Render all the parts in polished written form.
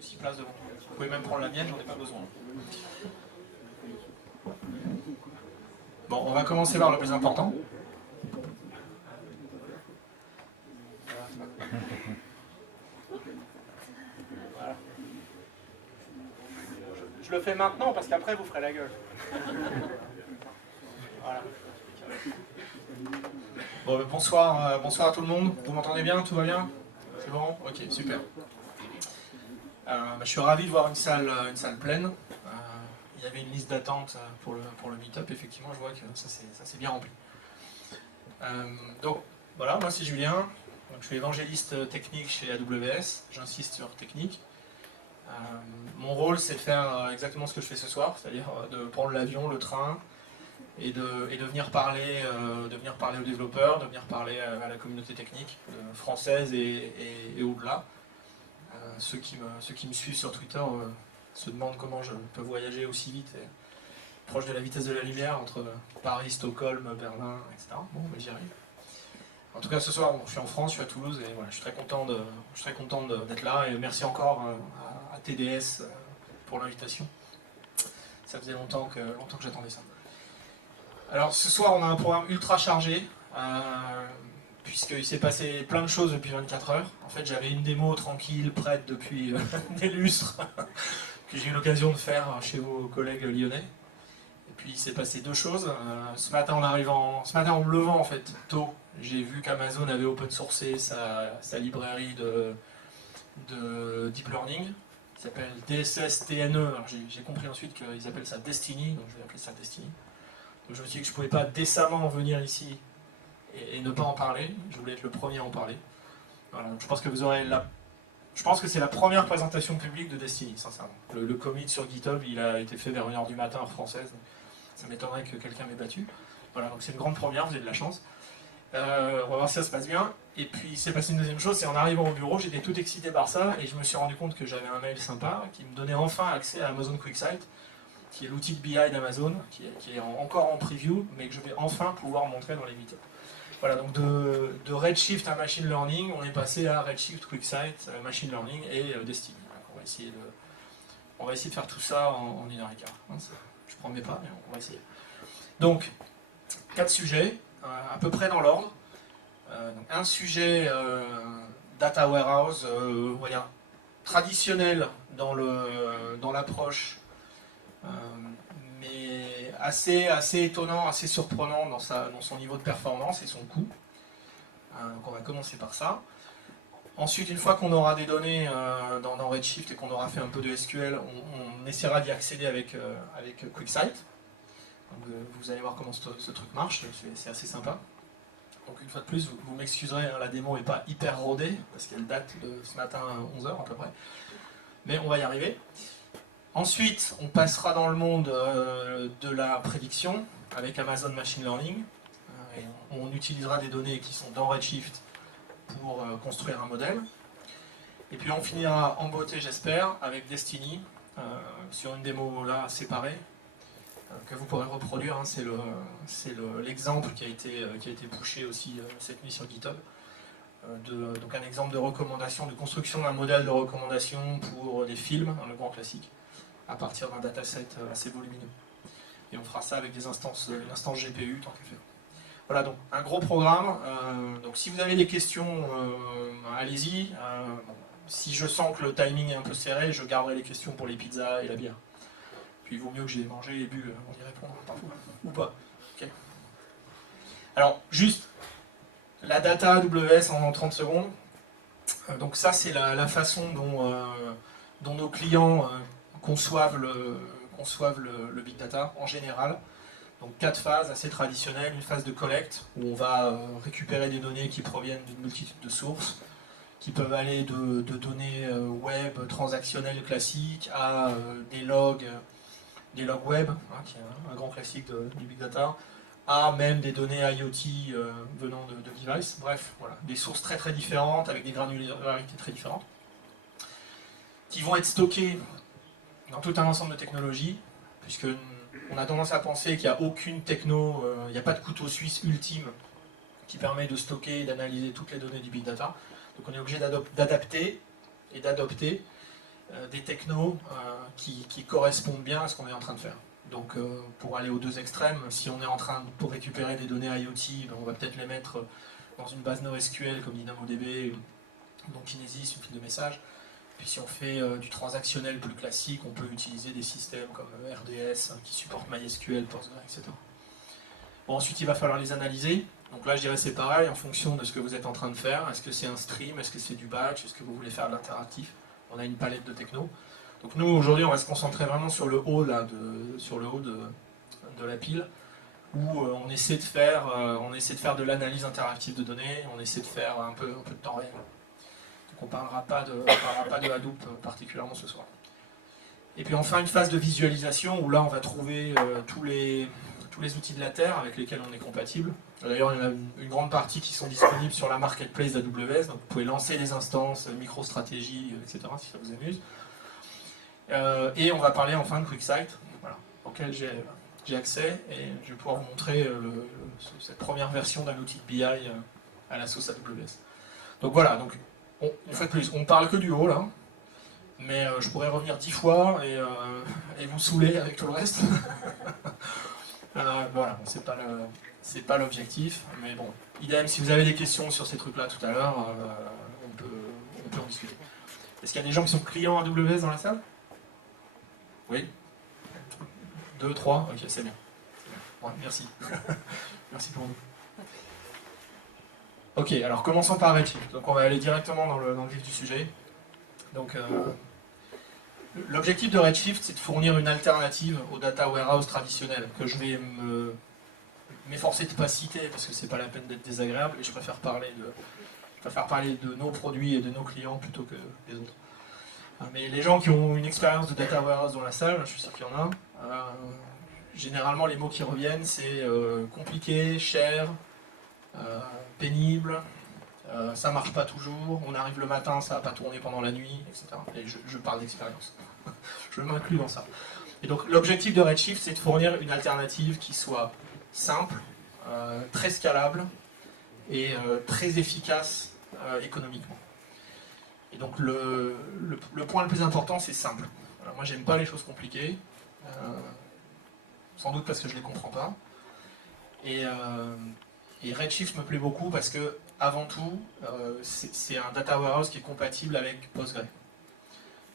6 places devant. Vous pouvez même prendre la mienne, j'en ai pas besoin. Bon, on va commencer par le plus important. Voilà. Je le fais maintenant parce qu'après vous ferez la gueule. Voilà. Bon, bonsoir, bonsoir à tout le monde. Vous m'entendez bien? Tout va bien? C'est bon? Ok, super. Je suis ravi de voir une salle pleine. Il y avait une liste d'attente pour le meet-up. Effectivement, je vois que ça s'est bien rempli. Donc, voilà, moi c'est Julien. Donc, je suis évangéliste technique chez AWS. J'insiste sur technique. Mon rôle, c'est de faire exactement ce que je fais ce soir, c'est-à-dire de prendre l'avion, le train, et de venir parler aux développeurs, de venir parler à la communauté technique française et au-delà. Ceux qui me suivent sur Twitter se demandent comment je peux voyager aussi vite et proche de la vitesse de la lumière entre Paris, Stockholm, Berlin, etc. Bon, mais j'y arrive. En tout cas, ce soir, je suis en France, je suis à Toulouse et voilà, je suis très content d'être là et merci encore à TDS pour l'invitation. Ça faisait longtemps que j'attendais ça. Alors ce soir, on a un programme ultra chargé, puisqu'il s'est passé plein de choses depuis 24 heures. En fait, j'avais une démo tranquille, prête depuis des lustres, que j'ai eu l'occasion de faire chez vos collègues lyonnais. Et puis il s'est passé deux choses. Ce matin en me levant en fait, tôt, j'ai vu qu'Amazon avait open sourcé sa librairie de deep learning, qui s'appelle DSS-TNE. Alors j'ai compris ensuite qu'ils appellent ça Destiny, donc je vais appeler ça Destiny. Donc je me suis dit que je ne pouvais pas décemment venir ici et ne pas en parler. Je voulais être le premier à en parler. Voilà, donc je pense que vous aurez je pense que c'est la première présentation publique de Destiny, sincèrement. Le commit sur GitHub, il a été fait vers 1h du matin, heure française. Ça m'étonnerait que quelqu'un m'ait battu. Voilà, donc c'est une grande première, vous avez de la chance. On va voir si ça se passe bien. Et puis il s'est passé une deuxième chose, c'est en arrivant au bureau, j'étais tout excité par ça et je me suis rendu compte que j'avais un mail sympa qui me donnait enfin accès à Amazon QuickSight, qui est l'outil de BI d'Amazon, qui est encore en preview, mais que je vais enfin pouvoir montrer dans les meetups. Voilà, donc de Redshift à Machine Learning, on est passé à Redshift, QuickSight, Machine Learning et Destiny. On va essayer de faire tout ça en 1h15. Hein, je ne promets pas, mais on va essayer. Donc, 4 sujets, à peu près dans l'ordre. Un sujet Data Warehouse, on va dire, traditionnel dans l'approche, mais assez étonnant, assez surprenant dans son niveau de performance et son coût. Donc on va commencer par ça. Ensuite, une fois qu'on aura des données dans Redshift et qu'on aura fait un peu de SQL, on essaiera d'y accéder avec QuickSight. Donc, vous allez voir comment ce truc marche, c'est assez sympa. Donc une fois de plus, vous m'excuserez, hein, la démo n'est pas hyper rodée, parce qu'elle date de ce matin à 11h à peu près. Mais on va y arriver. Ensuite, on passera dans le monde de la prédiction avec Amazon Machine Learning. Et on utilisera des données qui sont dans Redshift pour construire un modèle. Et puis on finira en beauté, j'espère, avec Destiny, sur une démo là séparée, que vous pourrez reproduire. Hein, c'est l'exemple qui a été pushé aussi cette nuit sur GitHub. Donc un exemple de recommandation, de construction d'un modèle de recommandation pour des films, hein, le grand classique, à partir d'un dataset assez volumineux. Et on fera ça avec une instance GPU, tant qu'à faire. Voilà, donc un gros programme. Donc si vous avez des questions, allez-y. Bon, si je sens que le timing est un peu serré, je garderai les questions pour les pizzas et la bière. Puis il vaut mieux que j'ai mangé et bu, on y répondre parfois. Ou pas. Okay. Alors, juste la data AWS en 30 secondes. Donc ça, c'est la façon dont nos clients conçoivent le big data en général. Donc 4 phases assez traditionnelles. Une phase de collecte où on va récupérer des données qui proviennent d'une multitude de sources, qui peuvent aller de données web transactionnelles classiques à des logs web, hein, qui est un grand classique du big data, à même des données IoT venant de devices. Bref, voilà, des sources très très différentes avec des granularités très différentes, qui vont être stockées dans tout un ensemble de technologies, puisque on a tendance à penser qu'il n'y a aucune techno, il n'y a pas de couteau suisse ultime qui permet de stocker et d'analyser toutes les données du big data. Donc on est obligé d'adapter et d'adopter des technos qui correspondent bien à ce qu'on est en train de faire. Donc pour aller aux deux extrêmes, si on est en train pour récupérer des données IoT, ben, on va peut-être les mettre dans une base NoSQL comme DynamoDB, donc Kinesis, une file de messages. Puis si on fait du transactionnel plus classique, on peut utiliser des systèmes comme RDS qui supportent MySQL, Postgre, etc. Bon, ensuite il va falloir les analyser. Donc là je dirais c'est pareil en fonction de ce que vous êtes en train de faire. Est-ce que c'est un stream, est-ce que c'est du batch, est-ce que vous voulez faire de l'interactif? On a une palette de techno. Donc nous aujourd'hui on va se concentrer vraiment sur le haut, là, de la pile, où on essaie de faire de l'analyse interactive de données, on essaie de faire un peu de temps réel. Donc on ne parlera pas de Hadoop particulièrement ce soir. Et puis enfin une phase de visualisation où là on va trouver tous les outils de la Terre avec lesquels on est compatible. D'ailleurs il y en a une grande partie qui sont disponibles sur la marketplace d'AWS, donc vous pouvez lancer des instances, MicroStrategy, etc. si ça vous amuse. Et on va parler enfin de QuickSight, voilà, auquel j'ai accès, et je vais pouvoir vous montrer cette première version d'un outil de BI à la sauce AWS. Donc voilà, donc, on fait plus, on parle que du haut là, mais je pourrais revenir 10 fois et vous saouler avec tout le reste. Voilà, c'est pas l'objectif, mais bon, idem, si vous avez des questions sur ces trucs-là tout à l'heure, on peut en discuter. Est-ce qu'il y a des gens qui sont clients AWS dans la salle? Oui? 2, 3? Ok, c'est bien. Ouais, merci. Merci pour nous. Ok, alors commençons par Redshift. Donc on va aller directement dans le vif du sujet. Donc l'objectif de Redshift, c'est de fournir une alternative au data warehouse traditionnel, que je vais m'efforcer de ne pas citer parce que c'est pas la peine d'être désagréable, et je préfère parler de nos produits et de nos clients plutôt que des autres. Mais les gens qui ont une expérience de data warehouse dans la salle, je suis sûr qu'il y en a, généralement les mots qui reviennent c'est compliqué, cher, pénible, ça marche pas toujours, on arrive le matin, ça va pas tourner pendant la nuit, etc. Et je parle d'expérience. Je m'inclus dans ça. Et donc l'objectif de Redshift, c'est de fournir une alternative qui soit simple, très scalable et très efficace économiquement. Et donc le point le plus important, c'est simple. Alors, moi j'aime pas les choses compliquées, sans doute parce que je les comprends pas. Et Redshift me plaît beaucoup parce que, avant tout, c'est un data warehouse qui est compatible avec Postgre.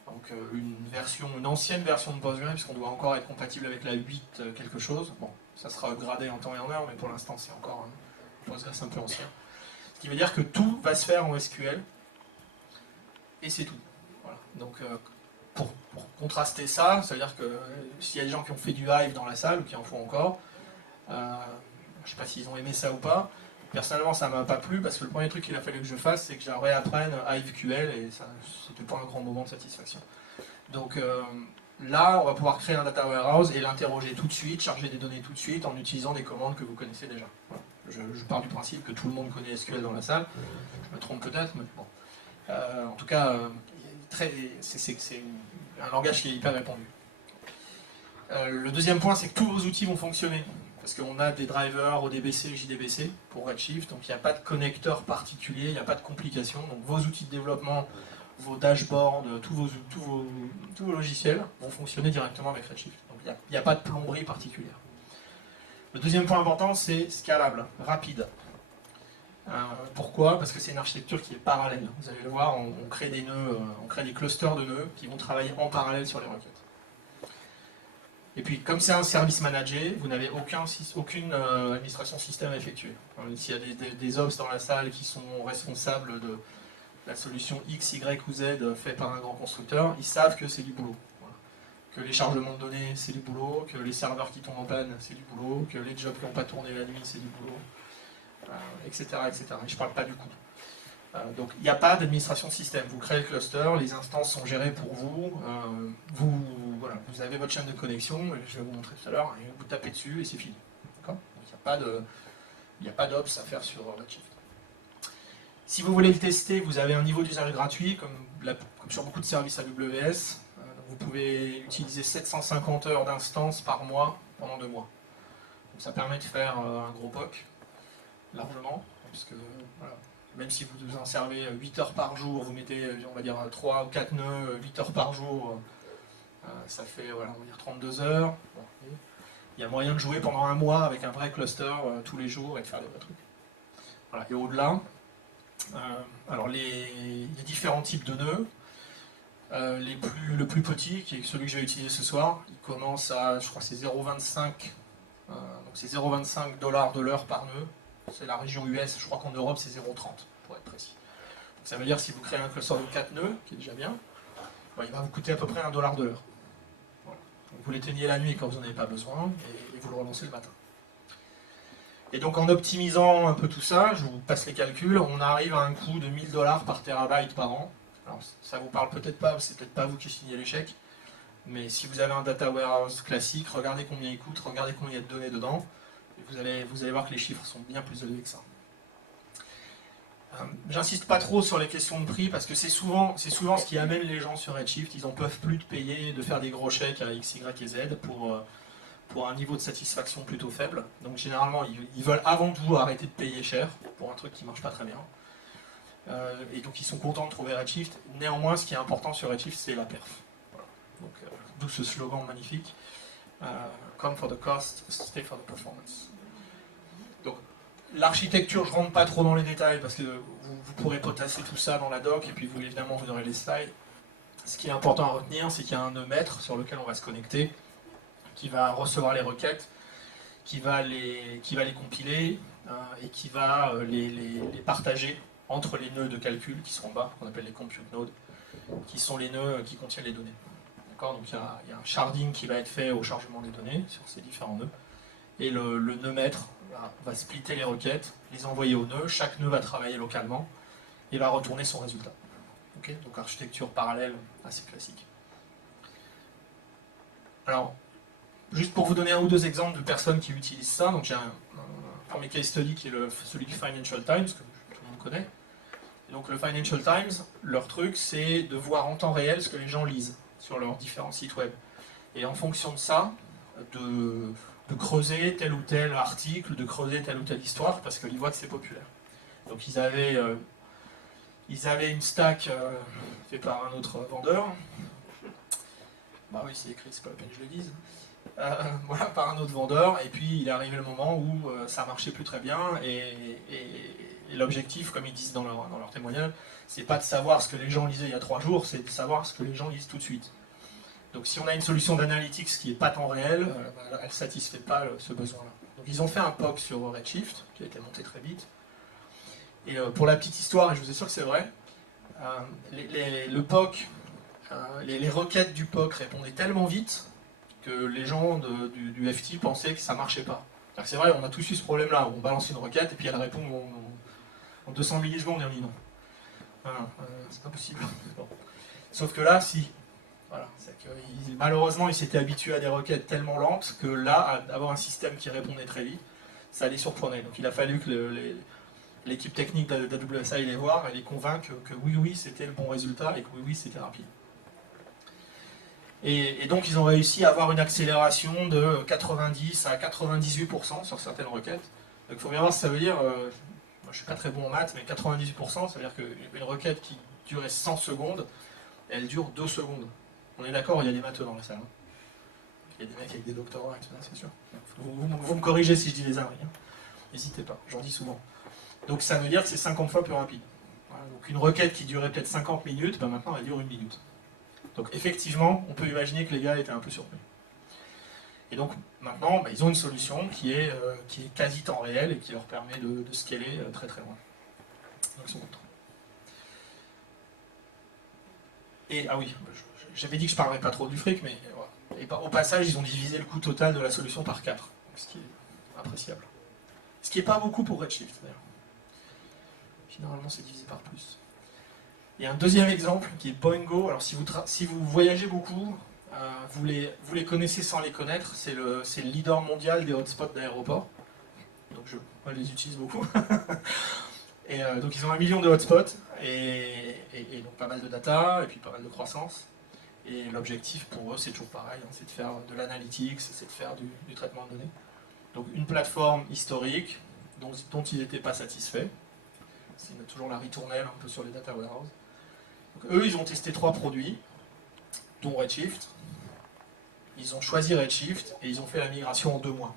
Donc une ancienne version de Postgre, puisqu'on doit encore être compatible avec la 8 quelque chose. Bon, ça sera upgradé en temps et en heure, mais pour l'instant c'est encore un Postgre un peu ancien. Ce qui veut dire que tout va se faire en SQL, et c'est tout. Voilà. Donc pour contraster ça, ça veut dire que s'il y a des gens qui ont fait du Hive dans la salle, ou qui en font encore, je ne sais pas s'ils ont aimé ça ou pas. Personnellement, ça ne m'a pas plu parce que le premier truc qu'il a fallu que je fasse, c'est que je réapprenne HiveQL et ça, c'était pas un grand moment de satisfaction. Donc là, on va pouvoir créer un data warehouse et l'interroger tout de suite, charger des données tout de suite en utilisant des commandes que vous connaissez déjà. Voilà. Je pars du principe que tout le monde connaît SQL dans la salle. Je me trompe peut-être, mais bon. En tout cas, c'est un langage qui est hyper répandu. Le deuxième point, c'est que tous vos outils vont fonctionner. Parce qu'on a des drivers ODBC et JDBC pour Redshift, donc il n'y a pas de connecteur particulier, il n'y a pas de complications. Donc vos outils de développement, vos dashboards, tous vos logiciels vont fonctionner directement avec Redshift. Donc il n'y a pas de plomberie particulière. Le deuxième point important, c'est scalable, rapide. Pourquoi? Parce que c'est une architecture qui est parallèle. Vous allez le voir, on crée des nœuds, on crée des clusters de nœuds qui vont travailler en parallèle sur les requêtes. Et puis, comme c'est un service managé, vous n'avez aucune administration système à effectuer. S'il y a des ops dans la salle qui sont responsables de la solution X, Y ou Z faite par un grand constructeur, ils savent que c'est du boulot. Voilà. Que les chargements de données, c'est du boulot, que les serveurs qui tombent en panne, c'est du boulot, que les jobs qui n'ont pas tourné la nuit, c'est du boulot, etc., etc. Et je ne parle pas du coût. Donc il n'y a pas d'administration système. Vous créez le cluster, les instances sont gérées pour vous, vous avez votre chaîne de connexion, je vais vous montrer tout à l'heure, et vous tapez dessus et c'est fini. Donc il n'y a pas d'ops à faire sur Redshift. Si vous voulez le tester, vous avez un niveau d'usage gratuit, comme sur beaucoup de services AWS. Vous pouvez utiliser 750 heures d'instance par mois pendant 2 mois. Donc ça permet de faire un gros POC, largement, parce que voilà, même si vous en servez 8 heures par jour, vous mettez, on va dire, 3 ou 4 nœuds, 8 heures par jour, ça fait, voilà, on va dire 32 heures. Bon, il y a moyen de jouer pendant un mois avec un vrai cluster tous les jours et de faire des vrais trucs. Voilà. Et au-delà, alors les différents types de nœuds, le plus petit, qui est celui que je vais utiliser ce soir, il commence à, je crois que c'est 0,25, donc c'est 0,25 $ de l'heure par nœud. C'est la région US, je crois qu'en Europe c'est 0,30 pour être précis. Donc ça veut dire que si vous créez un cluster de 4 nœuds, qui est déjà bien, il va vous coûter à peu près $1 de l'heure. Voilà. Donc vous l'éteignez la nuit quand vous n'en avez pas besoin et vous le relancez le matin. Et donc en optimisant un peu tout ça, je vous passe les calculs, on arrive à un coût de 1000 $ par terabyte par an. Alors ça vous parle peut-être pas, c'est peut-être pas vous qui signez l'échec, mais si vous avez un data warehouse classique, regardez combien il coûte, regardez combien il y a de données dedans, et vous allez voir que les chiffres sont bien plus élevés que ça. J'insiste pas trop sur les questions de prix parce que c'est souvent ce qui amène les gens sur Redshift. Ils n'en peuvent plus de payer, de faire des gros chèques à X, Y et Z pour un niveau de satisfaction plutôt faible. Donc généralement, ils veulent avant tout arrêter de payer cher pour un truc qui marche pas très bien. Et donc ils sont contents de trouver Redshift. Néanmoins, ce qui est important sur Redshift, c'est la perf. Voilà. Donc d'où ce slogan magnifique. Come for the cost, stay for the performance. Donc l'architecture, je ne rentre pas trop dans les détails parce que vous pourrez potasser tout ça dans la doc et puis vous, évidemment, vous aurez les slides. Ce qui est important à retenir, c'est qu'il y a un nœud maître sur lequel on va se connecter, qui va recevoir les requêtes, qui va les compiler et qui va les partager entre les nœuds de calcul qui sont en bas, qu'on appelle les compute nodes, qui sont les nœuds qui contiennent les données. Donc il y a un sharding qui va être fait au chargement des données sur ces différents nœuds. Et le nœud maître va splitter les requêtes, les envoyer au nœud, chaque nœud va travailler localement et va retourner son résultat. Okay, donc architecture parallèle assez classique. Alors, juste pour vous donner un ou deux exemples de personnes qui utilisent ça, donc j'ai un premier case study qui est celui du Financial Times, que tout le monde connaît. Et donc le Financial Times, leur truc, c'est de voir en temps réel ce que les gens lisent sur leurs différents sites web. Et en fonction de ça, de creuser tel ou tel article, de creuser telle ou telle histoire, parce qu'ils voient que c'est populaire. Donc ils avaient une stack faite par un autre vendeur. Bah oui, c'est écrit, c'est pas la peine que je le dise. Voilà, par un autre vendeur, et puis il est arrivé le moment où ça marchait plus très bien, et l'objectif, comme ils disent dans leur témoignage, c'est pas de savoir ce que les gens lisaient il y a 3 jours, c'est de savoir ce que les gens lisent tout de suite. Donc si on a une solution d'analytics qui n'est pas temps réel, elle ne satisfait pas ce besoin-là. Donc ils ont fait un POC sur Redshift, qui a été monté très vite, et pour la petite histoire, et je vous assure que c'est vrai, le POC, les requêtes du POC répondaient tellement vite que les gens du FT pensaient que ça ne marchait pas. C'est vrai, on a tous eu ce problème-là, où on balance une requête et puis elle répond en 200 millisecondes et on dit non. C'est pas possible. Bon. Sauf que là, si. Voilà. Malheureusement, ils s'étaient habitués à des requêtes tellement lentes que là, avoir un système qui répondait très vite, ça les surprenait. Donc il a fallu que l'équipe technique d'AWS aille les voir et les convaincre que oui, c'était le bon résultat et que oui, c'était rapide. Et donc ils ont réussi à avoir une accélération de 90 à 98% sur certaines requêtes. Donc il faut bien voir ce que ça veut dire. Moi je ne suis pas très bon en maths, mais 98%, ça veut dire qu'une requête qui durait 100 secondes, elle dure 2 secondes. On est d'accord, il y a des matheux dans la salle. Il y a des mecs avec des doctorats et tout ça, c'est sûr. Vous me corrigez si je dis des âneries. N'hésitez pas, j'en dis souvent. Donc ça veut dire que c'est 50 fois plus rapide. Voilà, donc une requête qui durait peut-être 50 minutes, ben maintenant elle dure 1 minute. Donc effectivement, on peut imaginer que les gars étaient un peu surpris. Et donc maintenant, ils ont une solution qui est quasi temps réel et qui leur permet de scaler très très loin. Donc ils sont contents. Et ah oui, j'avais dit que je ne parlerais pas trop du fric, mais voilà. Et au passage, ils ont divisé le coût total de la solution par 4, ce qui est appréciable. Ce qui n'est pas beaucoup pour Redshift d'ailleurs. Généralement, c'est divisé par plus. Il y a un deuxième exemple qui est Boingo. Alors si vous voyagez beaucoup, vous les connaissez sans les connaître. C'est le leader mondial des hotspots d'aéroports. Donc moi, je les utilise beaucoup. Et donc ils ont 1 million de hotspots et donc pas mal de data et puis pas mal de croissance. Et l'objectif pour eux, c'est toujours pareil, c'est de faire de l'analytics, c'est de faire du traitement de données. Donc une plateforme historique dont ils n'étaient pas satisfaits. c'est toujours la ritournelle un peu sur les data warehouse. Donc, eux, ils ont testé 3 produits, dont Redshift. Ils ont choisi Redshift et ils ont fait la migration en 2 mois.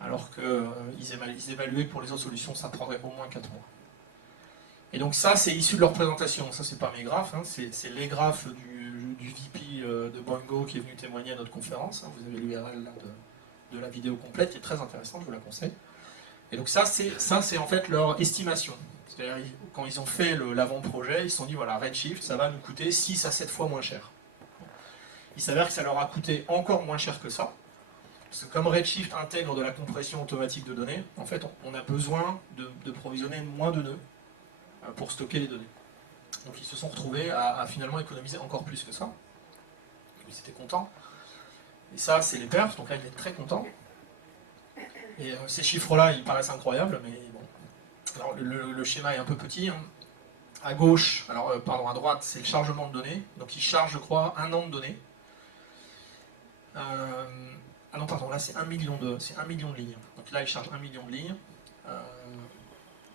Alors qu'ils évaluaient que pour les autres solutions, ça prendrait au moins 4 mois. Et donc ça, c'est issu de leur présentation. Ça, c'est pas mes graphes, hein. C'est les graphes du VP de Boingo qui est venu témoigner à notre conférence. Hein. Vous avez l'URL de la vidéo complète, qui est très intéressante, je vous la conseille. Et donc ça, c'est en fait leur estimation. C'est-à-dire, quand ils ont fait l'avant-projet, ils se sont dit, voilà, Redshift, ça va nous coûter 6 à 7 fois moins cher. Il s'avère que ça leur a coûté encore moins cher que ça. Parce que comme Redshift intègre de la compression automatique de données, en fait, on a besoin de provisionner moins de nœuds pour stocker les données. Donc ils se sont retrouvés à finalement économiser encore plus que ça. Ils étaient contents. Et ça, c'est les perfs, donc là, ils étaient très contents. Et ces chiffres-là, ils paraissent incroyables, mais bon. Alors, le schéma est un peu petit. Hein. À gauche, à droite, c'est le chargement de données. Donc il charge, je crois, 1 an de données. Ah non, pardon, là c'est 1 million de lignes. Donc là, il charge 1 million de lignes.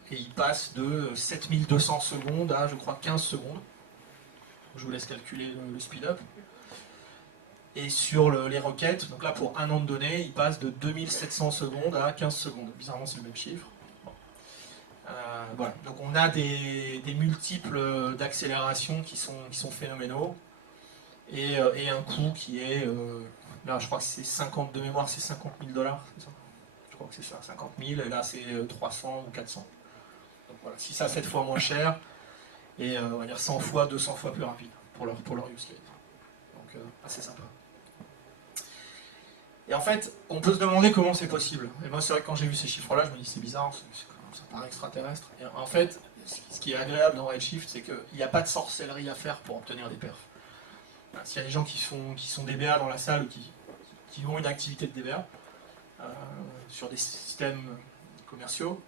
Et il passe de 7200 secondes à, je crois, 15 secondes. Je vous laisse calculer le speed-up. Et sur les requêtes, donc là pour 1 an de données, il passe de 2700 secondes à 15 secondes. Bizarrement, c'est le même chiffre. Bon. Voilà. Donc on a des multiples d'accélération qui sont phénoménaux. Et un coût qui est... là, je crois que c'est 50 de mémoire, c'est 50 000 $, c'est ça? Je crois que c'est ça, 50 000, et là c'est 300 ou 400. Donc voilà, 6 à 7 fois moins cher, et on va dire 100 fois, 200 fois plus rapide pour leur use case. Donc assez sympa. Et en fait, on peut se demander comment c'est possible. Et moi, c'est vrai que quand j'ai vu ces chiffres-là, je me dis c'est bizarre, ça paraît extraterrestre. Et en fait, ce qui est agréable dans Redshift, c'est qu'il n'y a pas de sorcellerie à faire pour obtenir des perfs. S'il y a des gens qui sont DBA dans la salle ou qui ont une activité de DBA sur des systèmes commerciaux,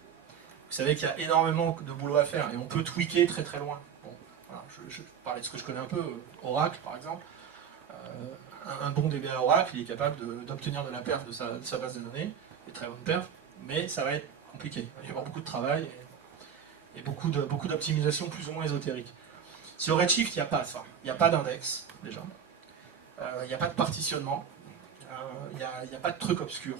vous savez qu'il y a énormément de boulot à faire et on peut tweaker très très loin. Bon, voilà, je parlais de ce que je connais un peu, Oracle par exemple. Un bon DBA Oracle, il est capable d'obtenir de la perf de sa base de données, des très bonnes perfs, mais ça va être compliqué. Il va y avoir beaucoup de travail et beaucoup d'optimisation plus ou moins ésotérique. Sur Redshift, il n'y a pas ça. Il n'y a pas d'index, déjà. Il n'y a pas de partitionnement. Il n'y a pas de truc obscur.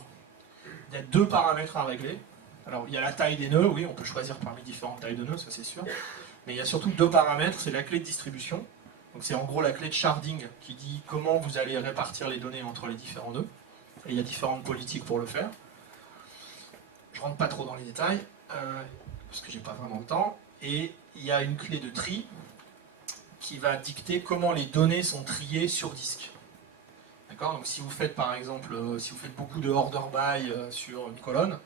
Il y a 2 paramètres à régler. Alors, il y a la taille des nœuds, oui, on peut choisir parmi différentes tailles de nœuds, ça c'est sûr. Mais il y a surtout 2 paramètres, c'est la clé de distribution. Donc c'est en gros la clé de sharding qui dit comment vous allez répartir les données entre les différents nœuds. Et il y a différentes politiques pour le faire. Je ne rentre pas trop dans les détails, parce que j'ai pas vraiment le temps. Et il y a une clé de tri qui va dicter comment les données sont triées sur disque. D'accord ? Donc si vous faites par exemple, si vous faites beaucoup de order by sur une colonne,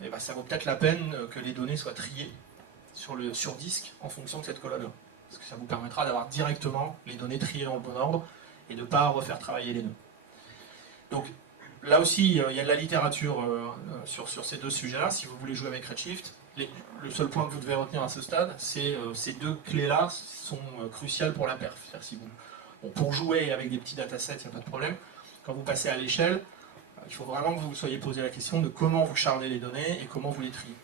et ben ça vaut peut-être la peine que les données soient triées sur disque en fonction de cette colonne-là. Parce que ça vous permettra d'avoir directement les données triées dans le bon ordre et de ne pas refaire travailler les nœuds. Donc là aussi, il y a de la littérature sur ces 2 sujets-là. Si vous voulez jouer avec Redshift, le seul point que vous devez retenir à ce stade, c'est ces 2 clés-là sont cruciales pour la perf. Si bon, pour jouer avec des petits datasets, il n'y a pas de problème. Quand vous passez à l'échelle, il faut vraiment que vous vous soyez posé la question de comment vous shardez les données et comment vous les triez.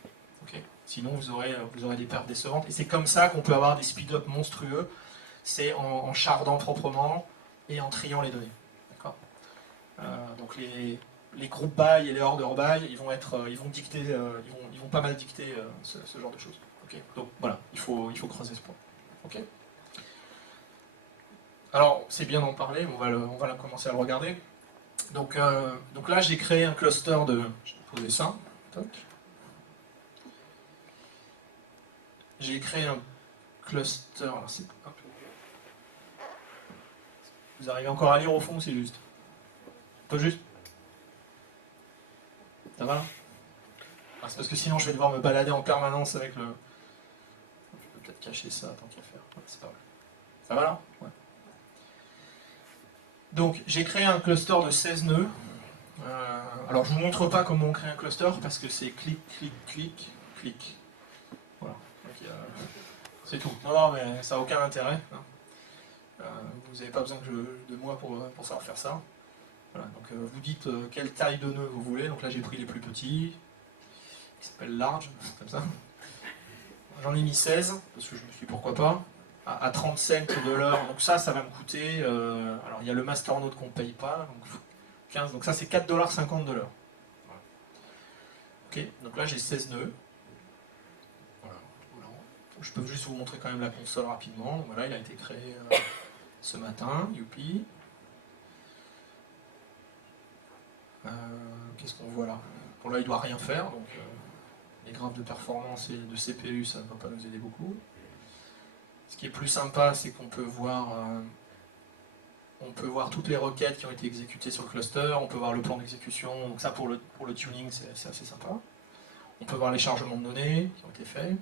Okay ? Sinon, vous aurez des perfs décevantes. Et c'est comme ça qu'on peut avoir des speed-up monstrueux. C'est en shardant proprement et en triant les données. D'accord ? Donc les group by et les order by, ils vont pas mal dicter ce genre de choses. Okay ? Donc voilà, il faut creuser ce point. Okay ? Alors, c'est bien d'en parler, on va commencer à le regarder. Donc là, j'ai créé un cluster de... Je vais poser ça. Toc. J'ai créé un cluster... Alors, vous arrivez encore à lire au fond, c'est juste. Pas juste. Ça va là ? C'est parce que sinon je vais devoir me balader en permanence avec le... Je peux peut-être cacher ça, tant qu'à faire. Ouais, c'est pas mal. Ça va là ? Ouais. Donc j'ai créé un cluster de 16 nœuds. Alors je ne vous montre pas comment on crée un cluster parce que c'est clic, clic, clic, clic. Voilà. C'est tout. Non, mais ça n'a aucun intérêt. Vous n'avez pas besoin de moi pour savoir faire ça. Voilà, donc vous dites quelle taille de nœud vous voulez. Donc là j'ai pris les plus petits, qui s'appellent large, comme ça. j'en ai mis 16, parce que je me suis dit pourquoi pas, à 30 cents de l'heure. Donc ça va me coûter, alors il y a le Masternode qu'on ne paye pas, donc 15, donc ça c'est 4,50 $ de l'heure. Voilà. Ok, donc là j'ai 16 nœuds. Voilà. Je peux juste vous montrer quand même la console rapidement. Donc voilà, il a été créé ce matin, youpi. Qu'est-ce qu'on voit là? Bon là il doit rien faire, donc les graphes de performance et de CPU ça ne va pas nous aider beaucoup. Ce qui est plus sympa, c'est qu'on peut voir toutes les requêtes qui ont été exécutées sur le cluster, on peut voir le plan d'exécution, donc ça pour le tuning c'est assez sympa. On peut voir les chargements de données qui ont été faits,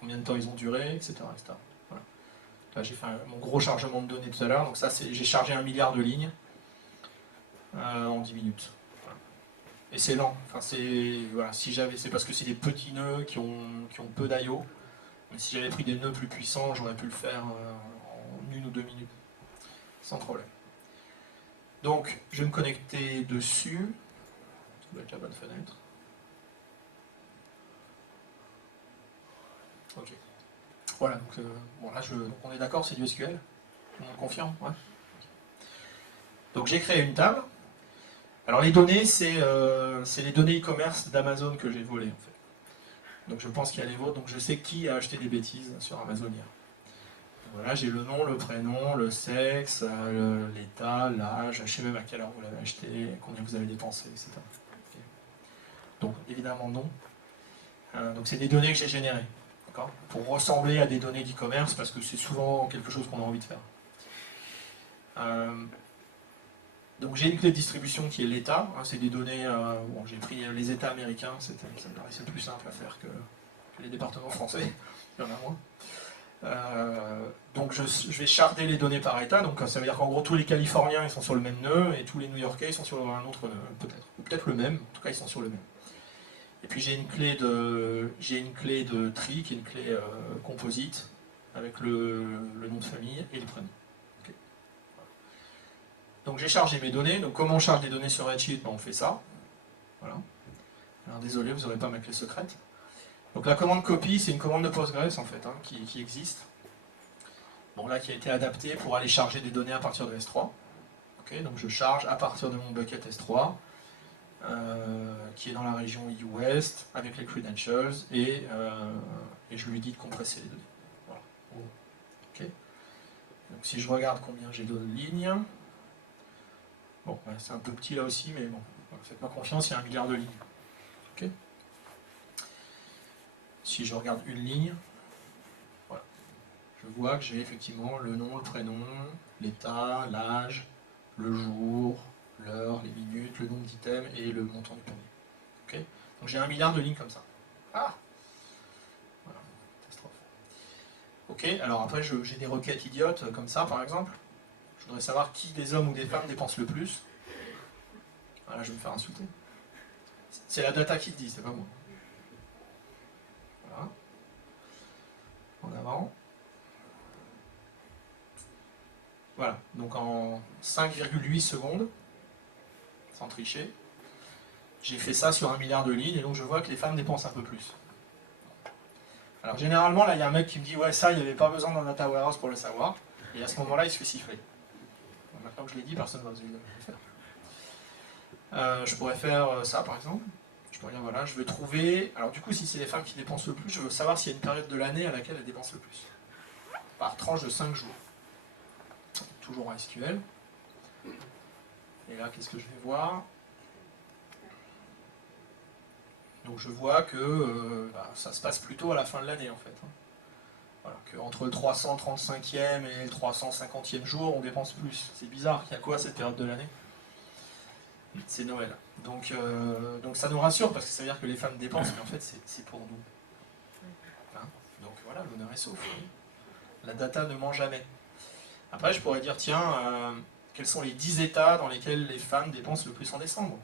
combien de temps ils ont duré, etc. Voilà. Là j'ai fait mon gros chargement de données tout à l'heure, donc ça j'ai chargé 1 milliard de lignes en 10 minutes. Voilà. Et c'est lent, enfin, voilà, c'est parce que c'est des petits nœuds qui ont peu d'IO. Mais si j'avais pris des nœuds plus puissants, j'aurais pu le faire en 1 ou 2 minutes, sans problème. Donc, je vais me connecter dessus. Ça doit être la bonne fenêtre. Ok. Voilà, donc, bon, là, donc on est d'accord, c'est du SQL. On confirme, ouais. Donc j'ai créé une table. Alors les données, c'est les données e-commerce d'Amazon que j'ai volées, en fait. Donc je pense qu'il y a les vôtres, donc je sais qui a acheté des bêtises sur Amazon hier. Voilà, j'ai le nom, le prénom, le sexe, l'état, l'âge, je sais même à quelle heure vous l'avez acheté, combien vous avez dépensé, etc. Okay. Donc évidemment non. Donc c'est des données que j'ai générées, pour ressembler à des données d'e-commerce, parce que c'est souvent quelque chose qu'on a envie de faire. Donc j'ai une clé de distribution qui est l'état, c'est des données, bon, j'ai pris les états américains, ça me paraissait plus simple à faire que les départements français, il y en a moins. Donc je vais charder les données par état, donc ça veut dire qu'en gros tous les Californiens ils sont sur le même nœud et tous les New-Yorkais ils sont sur un autre nœud, peut-être, ou peut-être le même, en tout cas ils sont sur le même. Et puis j'ai une clé de tri qui est une clé composite avec le nom de famille et le prénom. Donc j'ai chargé mes données. Donc comment on charge des données sur Redshift? On fait ça. Voilà. Alors désolé, vous n'aurez pas ma clé secrète. Donc la commande copy, c'est une commande de Postgres en fait, qui existe. Bon là qui a été adaptée pour aller charger des données à partir de S3. Okay, donc je charge à partir de mon bucket S3, qui est dans la région EU West, avec les credentials, et je lui dis de compresser les données. Voilà. Okay. Donc si je regarde combien j'ai de lignes. Bon, c'est un peu petit là aussi, mais bon, faites-moi confiance, il y a 1 milliard de lignes. Okay. Si je regarde une ligne, voilà, je vois que j'ai effectivement le nom, le prénom, l'état, l'âge, le jour, l'heure, les minutes, le nombre d'items et le montant du panier. Okay. Donc j'ai 1 milliard de lignes comme ça. Ah, voilà, catastrophe. Ok, alors après j'ai des requêtes idiotes comme ça par exemple. Je voudrais savoir qui des hommes ou des femmes dépense le plus. Voilà, je vais me faire insulter. C'est la data qui le dit, c'est pas moi. Voilà. En avant. Voilà, donc en 5,8 secondes, sans tricher, j'ai fait ça sur 1 milliard de lignes, et donc je vois que les femmes dépensent un peu plus. Alors généralement, là, il y a un mec qui me dit « Ouais, ça, il n'y avait pas besoin d'un data warehouse pour le savoir », et à ce moment-là, il se fait siffler. Donc, maintenant que je l'ai dit, personne ne va oser le faire. Je pourrais faire ça par exemple. Je pourrais dire voilà, je veux trouver. Alors du coup, si c'est les femmes qui dépensent le plus, je veux savoir s'il y a une période de l'année à laquelle elles dépensent le plus. Par tranche de 5 jours. Toujours en SQL. Et là, qu'est-ce que je vais voir? Donc je vois que ça se passe plutôt à la fin de l'année en fait. Voilà, qu'entre le 335e et le 350e jour, on dépense plus. C'est bizarre, il y a quoi cette période de l'année? C'est Noël. Donc ça nous rassure parce que ça veut dire que les femmes dépensent, mais en fait c'est pour nous. Hein, donc voilà, l'honneur est sauf. La data ne ment jamais. Après je pourrais dire, tiens, quels sont les 10 états dans lesquels les femmes dépensent le plus en décembre?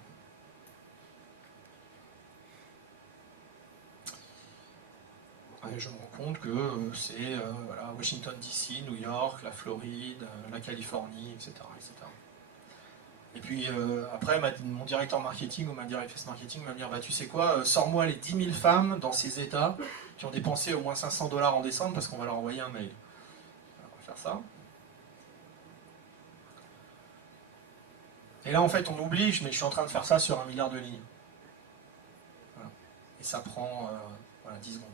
Et je me rends compte que c'est voilà, Washington DC, New York, la Floride, la Californie, etc. etc. Et puis après, mon directeur marketing ou ma directrice marketing va me dire bah, tu sais quoi, sors-moi les 10 000 femmes dans ces états qui ont dépensé au moins 500 $ en décembre parce qu'on va leur envoyer un mail. Alors, on va faire ça. Et là, en fait, on oblige, mais je suis en train de faire ça sur 1 milliard de lignes. Voilà. Et ça prend voilà, 10 secondes.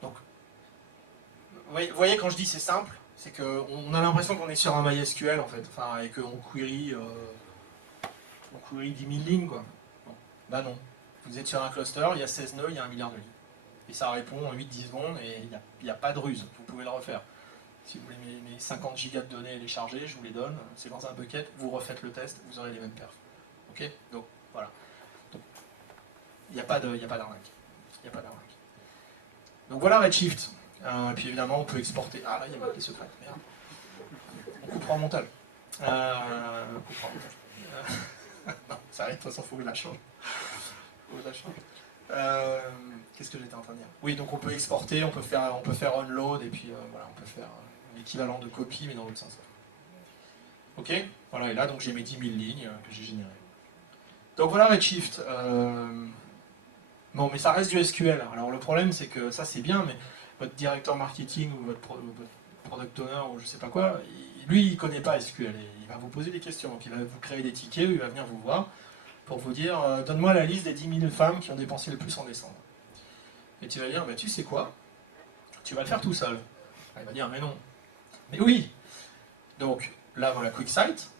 Donc, vous voyez, quand je dis c'est simple, c'est qu'on a l'impression qu'on est sur un MySQL, en fait, enfin, et qu'on query 10 000 lignes, quoi. Bon. Bah non. Vous êtes sur un cluster, il y a 16 nœuds, il y a 1 milliard de lignes. Et ça répond en 8-10 secondes, et il n'y a pas de ruse. Vous pouvez le refaire. Si vous voulez mes 50 gigas de données les charger, je vous les donne. C'est dans un bucket, vous refaites le test, vous aurez les mêmes perfs. Ok? Donc, voilà. Il n'y a pas d'arnaque. Il n'y a pas d'arnaque. Donc voilà Redshift. Et puis évidemment, on peut exporter. Ah là, il y a marqué secret. Merde. On coupera en montage. On coupera en montage. Non, ça arrive, de toute façon, il faut que je la change. Qu'est-ce que j'étais en train de dire? Oui, donc on peut exporter, on peut faire unload, et puis voilà, on peut faire l'équivalent de copie, mais dans l'autre sens. Ok? Voilà, et là, donc j'ai mes 10 000 lignes que j'ai générées. Donc voilà Redshift. Bon, mais ça reste du SQL. Alors le problème, c'est que ça, c'est bien, mais votre directeur marketing ou votre product owner ou je sais pas quoi, lui, il connaît pas SQL. Et il va vous poser des questions. Donc il va vous créer des tickets, il va venir vous voir pour vous dire donne-moi la liste des 10 000 femmes qui ont dépensé le plus en décembre. Et tu vas dire bah, tu sais quoi, tu vas le faire tout seul. Il va dire mais non. Mais oui. Donc là, voilà QuickSight.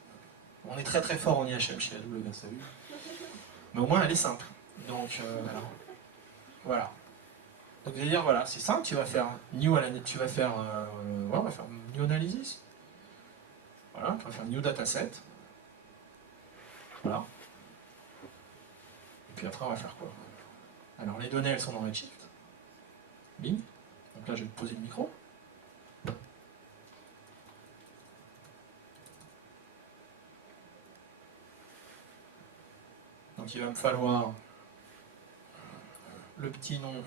On est très très fort en IHM chez AWS, t'as vu. Mais au moins, elle est simple. Donc voilà. Donc je vais dire voilà, c'est simple, tu vas faire new analysis. Voilà, tu vas faire new dataset. Voilà. Et puis après on va faire quoi? Alors les données elles sont dans Redshift. Bing. Donc là je vais poser le micro. Donc il va me falloir le petit nom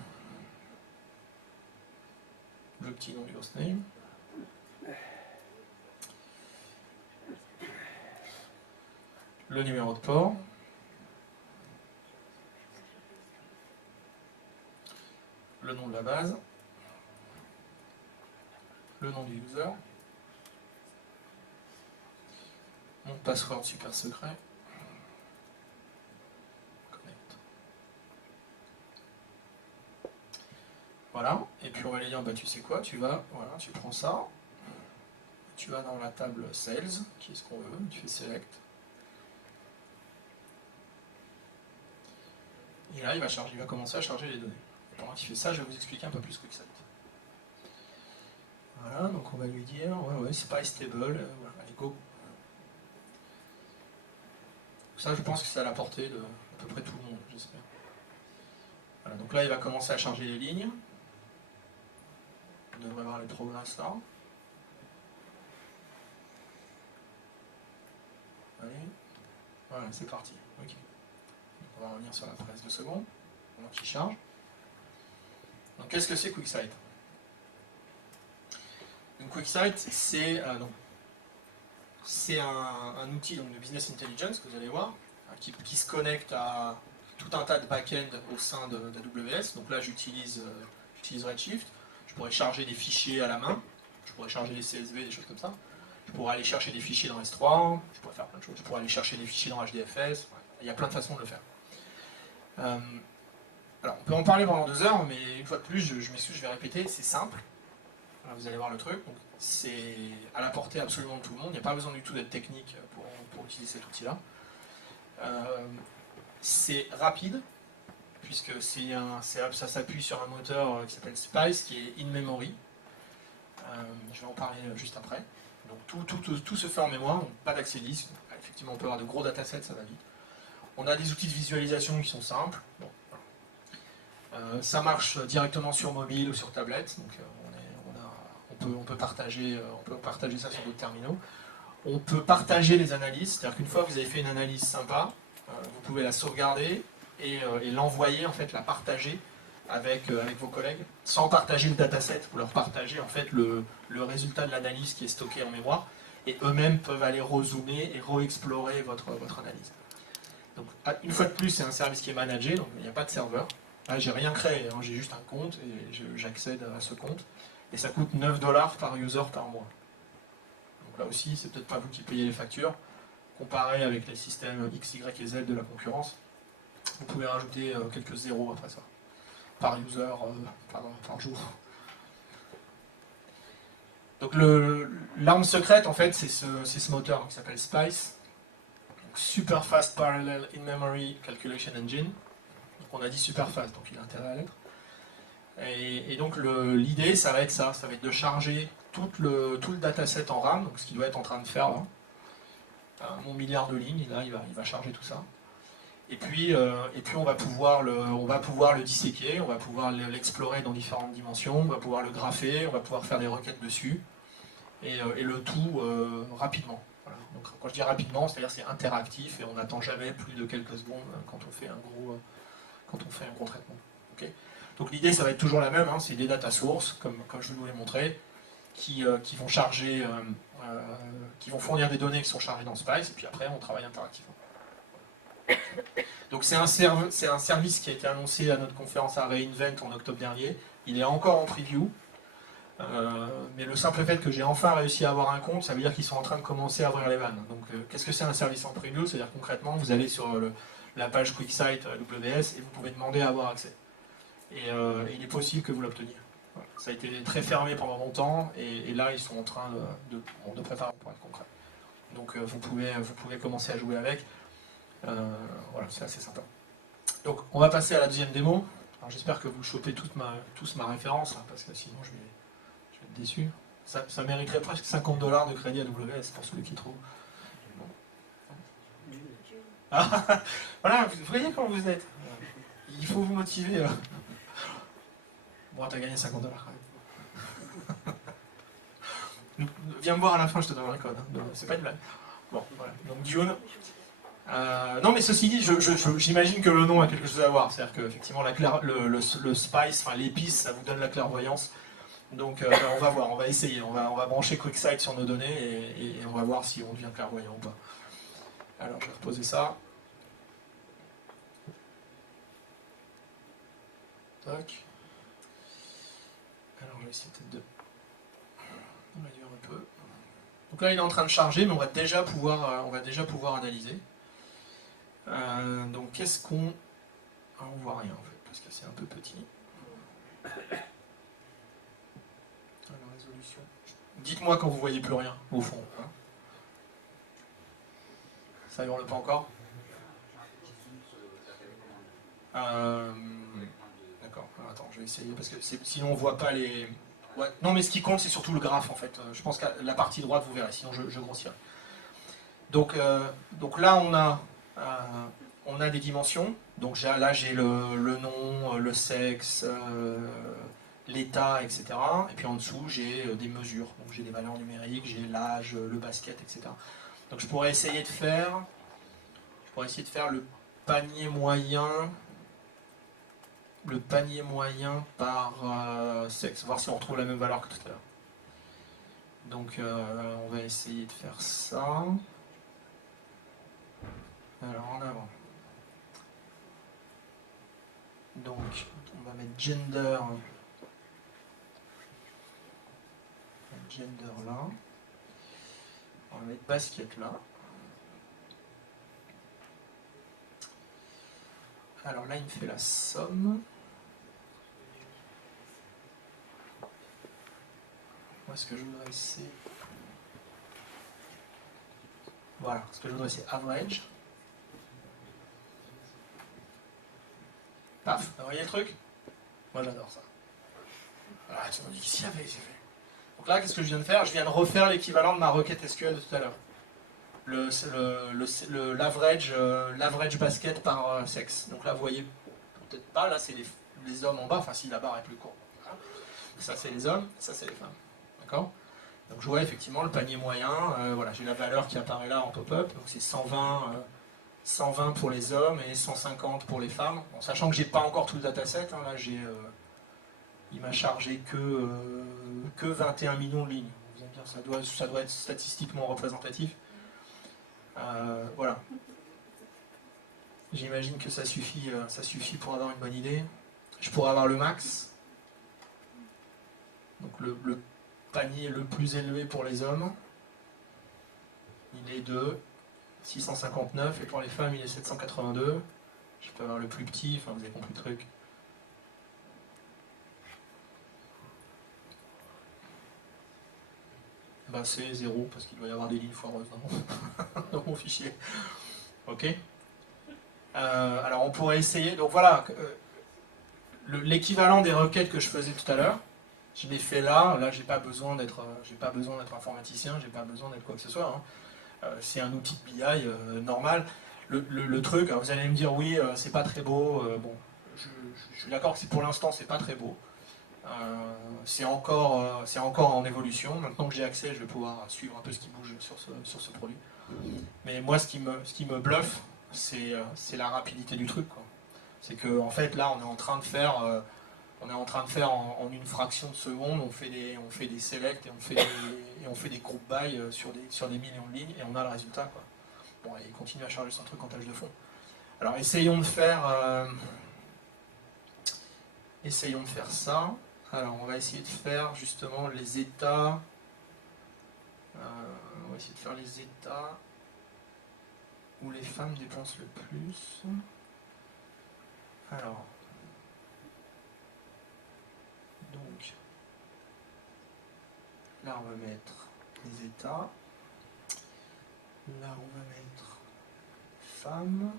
du hostname. Le numéro de port. Le nom de la base. Le nom du user. Mon password super secret. Connect. Voilà, et puis on va lui dire, bah tu sais quoi, tu prends ça, tu vas dans la table Sales, qui est ce qu'on veut, tu fais Select. Et là, il va commencer à charger les données. Et pendant qu'il fait ça, je vais vous expliquer un peu plus QuickSight. Voilà, donc on va lui dire, ouais, c'est pas stable, voilà, allez, go. Ça, je pense que c'est à la portée de à peu près tout le monde, j'espère. Voilà, donc là, il va commencer à charger les lignes. On devrait voir les progrès là. Allez, voilà, c'est parti. Ok. On va revenir sur la presse 2 secondes, pendant qu'il charge. Donc qu'est-ce que c'est QuickSight? Donc QuickSight, c'est un outil donc, de business intelligence que vous allez voir, qui se connecte à tout un tas de back-end au sein d'AWS. Donc là, j'utilise Redshift. Je pourrais charger des fichiers à la main, je pourrais charger des CSV, des choses comme ça. Je pourrais aller chercher des fichiers dans S3, je pourrais faire plein de choses. Je pourrais aller chercher des fichiers dans HDFS. Ouais. Il y a plein de façons de le faire. Alors, on peut en parler pendant 2 heures, mais une fois de plus, je m'excuse, je vais répéter, c'est simple. Voilà, vous allez voir le truc. C'est à la portée absolument de tout le monde. Il n'y a pas besoin du tout d'être technique pour utiliser cet outil-là. C'est rapide, puisque ça s'appuie sur un moteur qui s'appelle Spice, qui est in-memory. Je vais en parler juste après. Donc tout se fait en mémoire, donc pas d'accès disque. Effectivement, on peut avoir de gros datasets, ça va vite. On a des outils de visualisation qui sont simples. Bon, voilà. Ça marche directement sur mobile ou sur tablette, donc on peut partager ça sur d'autres terminaux. On peut partager les analyses, c'est-à-dire qu'une fois que vous avez fait une analyse sympa, vous pouvez la sauvegarder et l'envoyer, en fait, la partager avec vos collègues, sans partager le dataset. Vous leur partagez en fait le résultat de l'analyse qui est stocké en mémoire, et eux-mêmes peuvent aller rezoomer et re-explorer votre analyse. Donc, une fois de plus, c'est un service qui est managé, donc il n'y a pas de serveur. Là, j'ai rien créé, hein, j'ai juste un compte et j'accède à ce compte. Et ça coûte 9 $ par user par mois. Donc là aussi, c'est peut-être pas vous qui payez les factures. Comparé avec les systèmes X, Y et Z de la concurrence, vous pouvez rajouter quelques zéros après ça, par user, par jour. Donc l'arme secrète, en fait, c'est ce moteur qui s'appelle SPICE, donc Super Fast Parallel In-Memory Calculation Engine. Donc on a dit super fast, donc il a intérêt à l'être. Et donc l'idée, ça va être ça, ça va être de charger tout le dataset en RAM, donc ce qu'il doit être en train de faire là. Mon milliard de lignes, là, il va charger tout ça. Et puis on va pouvoir le disséquer, on va pouvoir l'explorer dans différentes dimensions, on va pouvoir le grapher, on va pouvoir faire des requêtes dessus, et le tout rapidement. Voilà. Donc quand je dis rapidement, c'est-à-dire c'est interactif et on n'attend jamais plus de quelques secondes quand on fait un gros traitement. Okay. Donc l'idée, ça va être toujours la même, hein, c'est des data sources, comme je vous l'ai montré, qui vont charger, qui vont fournir des données qui sont chargées dans Spice, et puis après on travaille interactivement. Donc c'est un service qui a été annoncé à notre conférence à reInvent en octobre dernier. Il est encore en preview, mais le simple fait que j'ai enfin réussi à avoir un compte, ça veut dire qu'ils sont en train de commencer à ouvrir les vannes. Donc qu'est-ce que c'est un service en preview? C'est-à-dire concrètement, vous allez sur la page QuickSight AWS et vous pouvez demander à avoir accès. Et il est possible que vous l'obteniez. Voilà. Ça a été très fermé pendant longtemps, et là ils sont en train de préparer pour être concret. Donc vous pouvez commencer à jouer avec. Voilà, c'est assez sympa. Donc on va passer à la deuxième démo. J'espère que vous chopez tous ma référence, hein, parce que sinon je vais être déçu. Ça mériterait presque 50 $ de crédit AWS pour celui qui trouve. Bon. Ah, voilà, vous voyez comment vous êtes. Il faut vous motiver. Bon, t'as gagné 50 $ quand même. Viens me voir à la fin, je te donnerai le code. Hein. C'est pas une blague. Bon, voilà. Donc Dune. Non, mais ceci dit, j'imagine que le nom a quelque chose à voir. C'est-à-dire qu'effectivement, le spice, enfin l'épice, ça vous donne la clairvoyance. Donc on va voir, on va essayer. On va brancher QuickSight sur nos données et on va voir si on devient clairvoyant ou pas. Alors, je vais reposer ça. Tac. Alors, je vais essayer peut-être de réduire un peu. Donc là, il est en train de charger, mais on va déjà pouvoir analyser. Donc qu'est-ce qu'on... Ah, on voit rien en fait, parce que c'est un peu petit. Alors, résolution. Dites-moi quand vous voyez plus rien, au fond. Hein. Ça hurle pas encore? D'accord, attends, je vais essayer, parce que sinon on voit pas les... Ouais. Non, mais ce qui compte, c'est surtout le graphe en fait. Je pense qu'à la partie droite, vous verrez, sinon je grossirai. Donc là, on a des dimensions. Donc là, j'ai le nom, le sexe, l'état, etc. Et puis en dessous, j'ai des mesures. Donc j'ai des valeurs numériques, j'ai l'âge, le basket, etc. Donc je pourrais essayer de faire le panier moyen par sexe, voir si on retrouve la même valeur que tout à l'heure. Donc on va essayer de faire ça. Alors en avant. Donc on va mettre gender là. On va mettre basket là. Alors là il me fait la somme. Moi ce que je voudrais c'est... Voilà, ce que je voudrais c'est average. Paf, vous voyez le truc? Moi j'adore ça. Ah, tu m'as dit qu'est-ce qu'il y avait, Donc là, qu'est-ce que je viens de faire? Je viens de refaire l'équivalent de ma requête SQL de tout à l'heure. L'average basket par sexe. Donc là, vous voyez peut-être pas, là c'est les hommes en bas, enfin si la barre est plus courte. Voilà. Ça c'est les hommes, ça c'est les femmes. D'accord? Donc je vois effectivement le panier moyen, voilà, j'ai la valeur qui apparaît là en pop-up, donc c'est 120 pour les hommes et 150 pour les femmes. Bon, sachant que j'ai pas encore tout le dataset, hein, là il m'a chargé que 21 millions de lignes. Vous allez me dire, ça doit être statistiquement représentatif. Voilà. J'imagine que ça suffit pour avoir une bonne idée. je pourrais avoir le max. Donc le panier le plus élevé pour les hommes, il est de 659 et pour les femmes il est 782. Je peux avoir le plus petit, enfin vous avez compris le truc. Ben c'est 0 parce qu'il doit y avoir des lignes foireuses dans mon fichier. Ok. Alors on pourrait essayer, donc voilà, l'équivalent des requêtes que je faisais tout à l'heure, je l'ai fait là j'ai pas besoin d'être informaticien, j'ai pas besoin d'être quoi que ce soit. C'est un outil de BI normal. Le truc, alors vous allez me dire oui, c'est pas très beau, bon, je suis d'accord que pour l'instant c'est pas très beau. C'est encore en évolution. Maintenant que j'ai accès, je vais pouvoir suivre un peu ce qui bouge sur ce produit. Mais moi, ce qui me bluffe, c'est la rapidité du truc. C'est que en fait, là, on est en train de faire en une fraction de seconde, on fait des selects et on fait des group by sur des millions de lignes et on a le résultat. Quoi. Bon, et il continue à charger son truc en tâche de fond. Alors, essayons de faire ça. Alors, on va essayer de faire justement les états. On va essayer de faire les états où les femmes dépensent le plus. Alors, donc, là on va mettre les états. Là on va mettre femmes.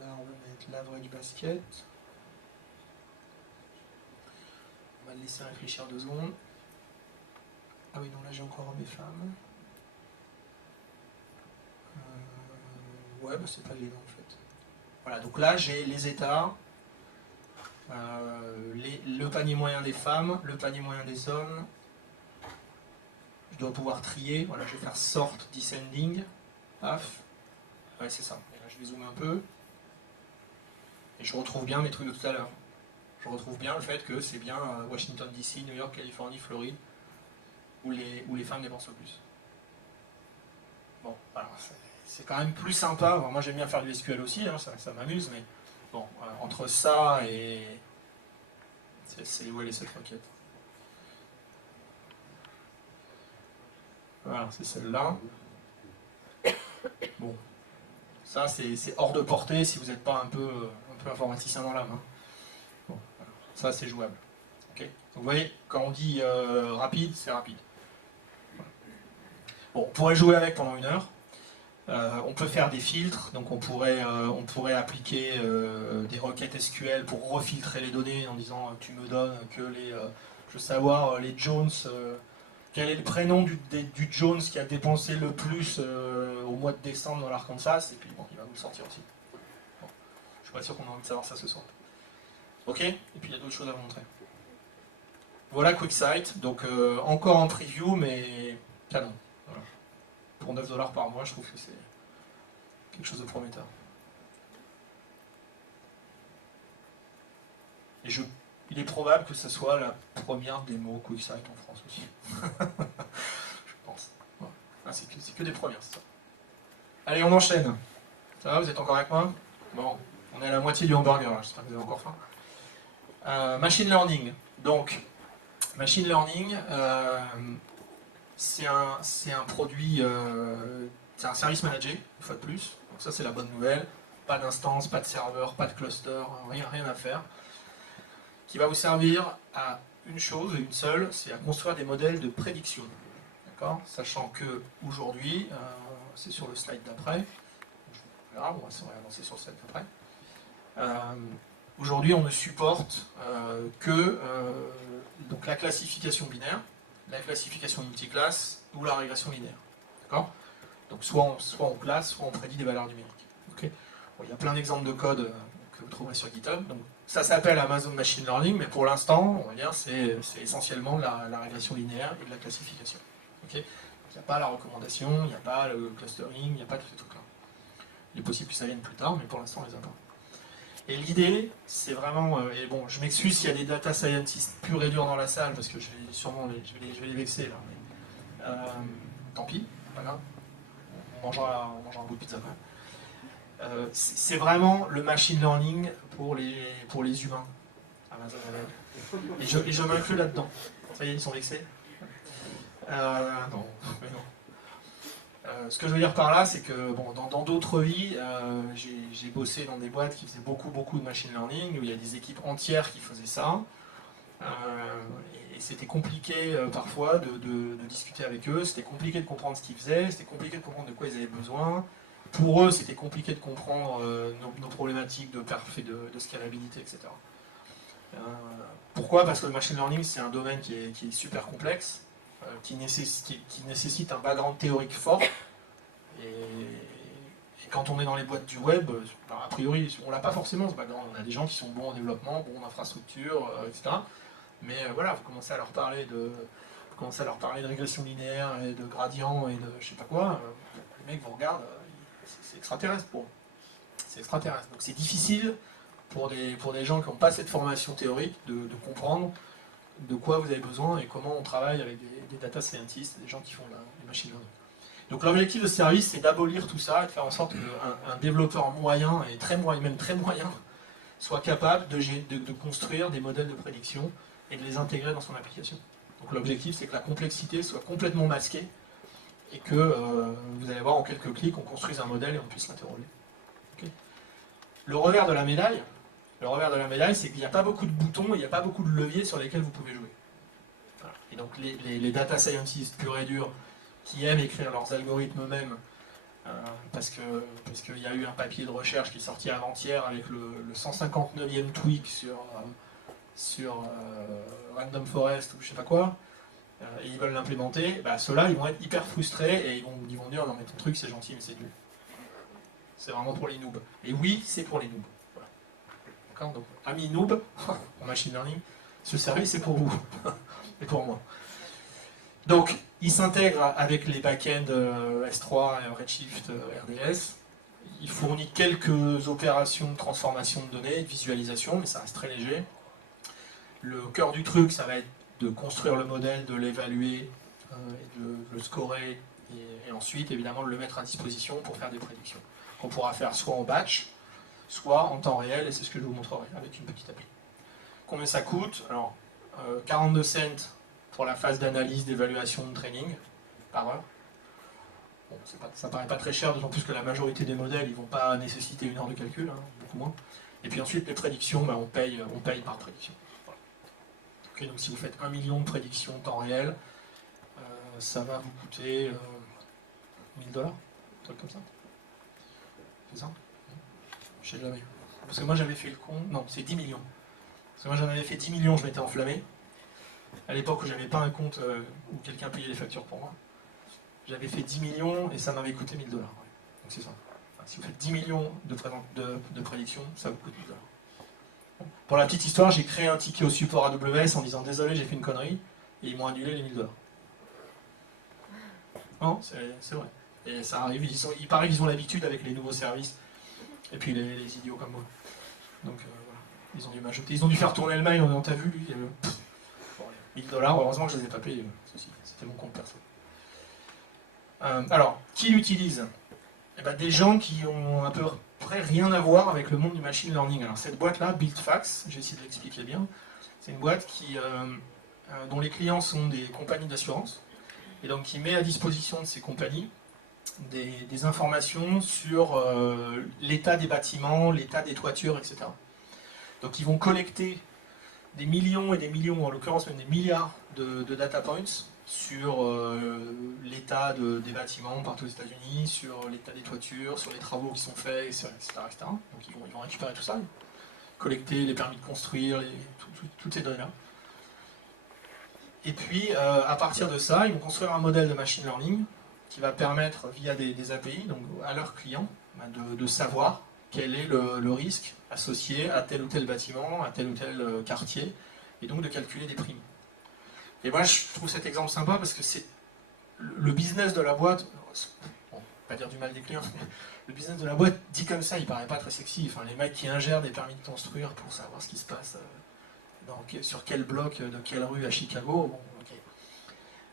Là on va mettre l'average basket. On va le laisser réfléchir 2 secondes. Ah oui, non, là j'ai encore mes femmes. Ouais, bah c'est pas évident en fait. Voilà, donc là j'ai les états, le panier moyen des femmes, le panier moyen des hommes. Je dois pouvoir trier. Voilà, je vais faire sort descending. Paf. Ouais, c'est ça. Et là, je vais zoomer un peu. Et je retrouve bien mes trucs de tout à l'heure. Je retrouve bien le fait que c'est bien Washington DC, New York, Californie, Floride, où les femmes dépensent le plus. Bon, alors c'est quand même plus sympa. Bon, moi j'aime bien faire du SQL aussi, hein, ça m'amuse, mais bon, entre ça et. C'est où elle est cette requête? Voilà, c'est celle-là. Bon, ça c'est hors de portée si vous n'êtes pas un peu informaticien dans l'âme. Hein. Bon, voilà. Ça c'est jouable. Okay. Donc, vous voyez, quand on dit rapide, c'est rapide. Bon, on pourrait jouer avec pendant 1 heure. On peut faire des filtres, donc on pourrait appliquer des requêtes SQL pour refiltrer les données en disant tu me donnes que je veux savoir les Jones, quel est le prénom du Jones qui a dépensé le plus au mois de décembre dans l'Arkansas, et puis bon, il va vous le sortir aussi. Bon, je suis pas sûr qu'on a envie de savoir ça ce soir. Ok. Et puis il y a d'autres choses à vous montrer. Voilà QuickSight, donc encore en preview, mais canon. Voilà. Pour 9$ par mois, je trouve que c'est quelque chose de prometteur. Et il est probable que ce soit la première démo QuickSight en France aussi. Je pense. Voilà. Ah, c'est que des premières, c'est ça. Allez, on enchaîne. Ça va, vous êtes encore avec moi? Bon, on est à la moitié du hamburger, j'espère que vous avez encore faim. Machine learning. Donc, machine learning, c'est un produit, c'est un service managé, une fois de plus. Donc ça c'est la bonne nouvelle. Pas d'instance, pas de serveur, pas de cluster, rien à faire. Qui va vous servir à une chose, une seule, c'est à construire des modèles de prédiction. D'accord? Sachant que aujourd'hui, c'est sur le slide d'après. Voilà, on va avancer sur le slide d'après. Aujourd'hui, on ne supporte que donc la classification binaire, la classification multiclasse ou la régression linéaire. D'accord? Donc soit on classe, soit on prédit des valeurs numériques. Okay. Bon, il y a plein d'exemples de code que vous trouverez sur GitHub. Donc, ça s'appelle Amazon Machine Learning, mais pour l'instant, on va dire, c'est essentiellement la régression linéaire et de la classification. Okay. Il n'y a pas la recommandation, il n'y a pas le clustering, il n'y a pas tous ces trucs-là. Il est possible que ça vienne plus tard, mais pour l'instant, on les a pas. Et l'idée, c'est vraiment, et bon, je m'excuse s'il y a des data scientists purs et durs dans la salle, parce que je vais les vexer là. Mais, tant pis, pas grave. On mangera un bout de pizza quand C'est vraiment le machine learning pour les humains. Amazon ML. Et je m'inclus là-dedans. Ça y est, ils sont vexés. Non, mais non. Ce que je veux dire par là, c'est que bon, dans d'autres vies, j'ai bossé dans des boîtes qui faisaient beaucoup de machine learning, où il y a des équipes entières qui faisaient ça. Et c'était compliqué parfois de discuter avec eux, c'était compliqué de comprendre ce qu'ils faisaient, c'était compliqué de comprendre de quoi ils avaient besoin. Pour eux, c'était compliqué de comprendre nos problématiques de perf et de scalabilité, etc. Pourquoi? Parce que le machine learning, c'est un domaine qui est super complexe, qui nécessite un background théorique fort. Et quand on est dans les boîtes du web, a priori, on l'a pas forcément ce background. On a des gens qui sont bons en développement, bons en infrastructure, etc. Mais voilà, vous commencez à leur parler de régression linéaire et de gradient et de je sais pas quoi. Les mecs vous regardent, c'est extraterrestre pour eux. C'est extraterrestre. Donc c'est difficile pour des gens qui n'ont pas cette formation théorique de comprendre de quoi vous avez besoin et comment on travaille avec des data scientists, des gens qui font les machine learning. Donc l'objectif de ce service, c'est d'abolir tout ça et de faire en sorte qu'un développeur moyen, et très moyen, même très moyen, soit capable de construire des modèles de prédiction et de les intégrer dans son application. Donc l'objectif, c'est que la complexité soit complètement masquée et que vous allez voir en quelques clics, on construise un modèle et on puisse l'interroger. Okay. Le revers de la médaille, c'est qu'il n'y a pas beaucoup de boutons, il n'y a pas beaucoup de leviers sur lesquels vous pouvez jouer. Voilà. Et donc les data scientists purs et durs qui aiment écrire leurs algorithmes eux-mêmes, parce qu'il y a eu un papier de recherche qui est sorti avant-hier avec le 159e tweak sur Random Forest ou je sais pas quoi, et ils veulent l'implémenter, bah, ceux-là ils vont être hyper frustrés et ils vont dire non mais ton truc c'est gentil mais c'est nul. C'est vraiment pour les noobs. Et oui, c'est pour les noobs. Voilà. D'accord. Donc, amis noobs, en machine learning, ce service c'est pour vous et pour moi. Donc, il s'intègre avec les back-ends S3, Redshift, RDS. Il fournit quelques opérations de transformation de données, de visualisation, mais ça reste très léger. Le cœur du truc, ça va être de construire le modèle, de l'évaluer, et de le scorer, et ensuite, évidemment, de le mettre à disposition pour faire des prédictions. Qu'on pourra faire soit en batch, soit en temps réel, et c'est ce que je vous montrerai avec une petite appli. Combien ça coûte? Alors, 42 cents pour la phase d'analyse, d'évaluation, de training par heure. Bon, ça paraît pas très cher, d'autant plus que la majorité des modèles ils vont pas nécessiter une heure de calcul, hein, beaucoup moins. Et puis ensuite les prédictions, bah, on paye par prédiction. Voilà. Okay, donc si vous faites 1 million de prédictions en temps réel, ça va vous coûter 1000 $, un truc comme ça. C'est ça? Je sais jamais. Parce que moi j'avais fait le con, non c'est 10 millions. Parce que moi j'en avais fait 10 millions, je m'étais enflammé. À l'époque où j'avais pas un compte où quelqu'un payait les factures pour moi. J'avais fait 10 millions et ça m'avait coûté 1000 $. Ouais. Donc c'est ça. Enfin, si vous faites 10 millions de prédictions, ça vous coûte 1000 $. Bon. Pour la petite histoire, j'ai créé un ticket au support AWS en disant désolé, j'ai fait une connerie, et ils m'ont annulé les 1000 $. Non, c'est vrai. Et ça arrive, il paraît qu'ils ont l'habitude avec les nouveaux services, et puis les idiots comme moi. Donc voilà, ils ont dû m'ajouter, ils ont dû faire tourner le mail en disant t'as vu lui, 1000 $, heureusement que je ne les ai pas payés, c'était mon compte perso. Alors, qui l'utilise? Eh ben, des gens qui ont à peu près rien à voir avec le monde du machine learning. Alors cette boîte-là, BuildFax, j'ai essayé de l'expliquer bien, c'est une boîte dont les clients sont des compagnies d'assurance, et donc qui met à disposition de ces compagnies des informations sur l'état des bâtiments, l'état des toitures, etc. Donc ils vont collecter des millions et des millions, en l'occurrence même des milliards de data points sur l'état des bâtiments partout aux États-Unis, sur l'état des toitures, sur les travaux qui sont faits, etc. Donc ils vont récupérer tout ça, collecter les permis de construire, toutes ces données-là. Et puis, à partir de ça, ils vont construire un modèle de machine learning qui va permettre, via des API, donc à leurs clients, de savoir quel est le risque associé à tel ou tel bâtiment, à tel ou tel quartier, et donc de calculer des primes. Et moi, je trouve cet exemple sympa parce que c'est le business de la boîte, bon, pas dire du mal des clients, mais le business de la boîte, dit comme ça, il paraît pas très sexy. Enfin, les mecs qui ingèrent des permis de construire pour savoir ce qui se passe sur quel bloc, de quelle rue à Chicago, bon, ok.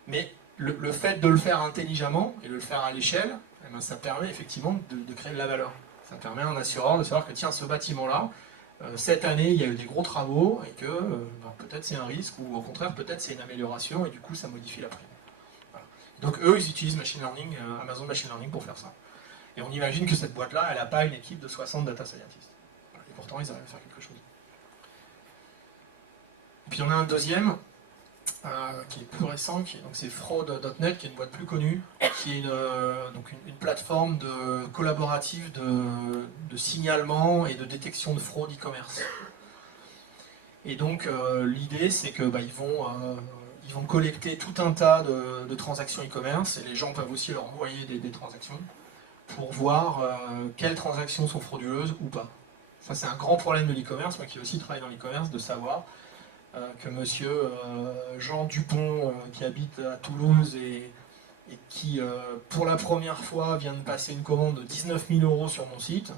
Mais le fait de le faire intelligemment et de le faire à l'échelle, eh ben, ça permet effectivement de créer de la valeur. Ça permet à un assureur de savoir que tiens, ce bâtiment-là, cette année, il y a eu des gros travaux et que peut-être c'est un risque ou au contraire, peut-être c'est une amélioration et du coup, ça modifie la prime. Voilà. Donc eux, ils utilisent Machine Learning, Amazon Machine Learning pour faire ça. Et on imagine que cette boîte-là, elle n'a pas une équipe de 60 data scientists. Et pourtant, ils arrivent à faire quelque chose. Et puis on a un deuxième, qui est plus récent, c'est fraud.net, qui est une boîte plus connue, qui est une plateforme collaborative de signalement et de détection de fraude e-commerce. Et donc l'idée c'est que ils vont collecter tout un tas de transactions e-commerce, et les gens peuvent aussi leur envoyer des transactions pour voir quelles transactions sont frauduleuses ou pas. Ça c'est un grand problème de l'e-commerce, moi qui aussi travaille dans l'e-commerce, de savoir que monsieur Jean Dupont, qui habite à Toulouse et qui, pour la première fois, vient de passer une commande de 19 000 € sur mon site.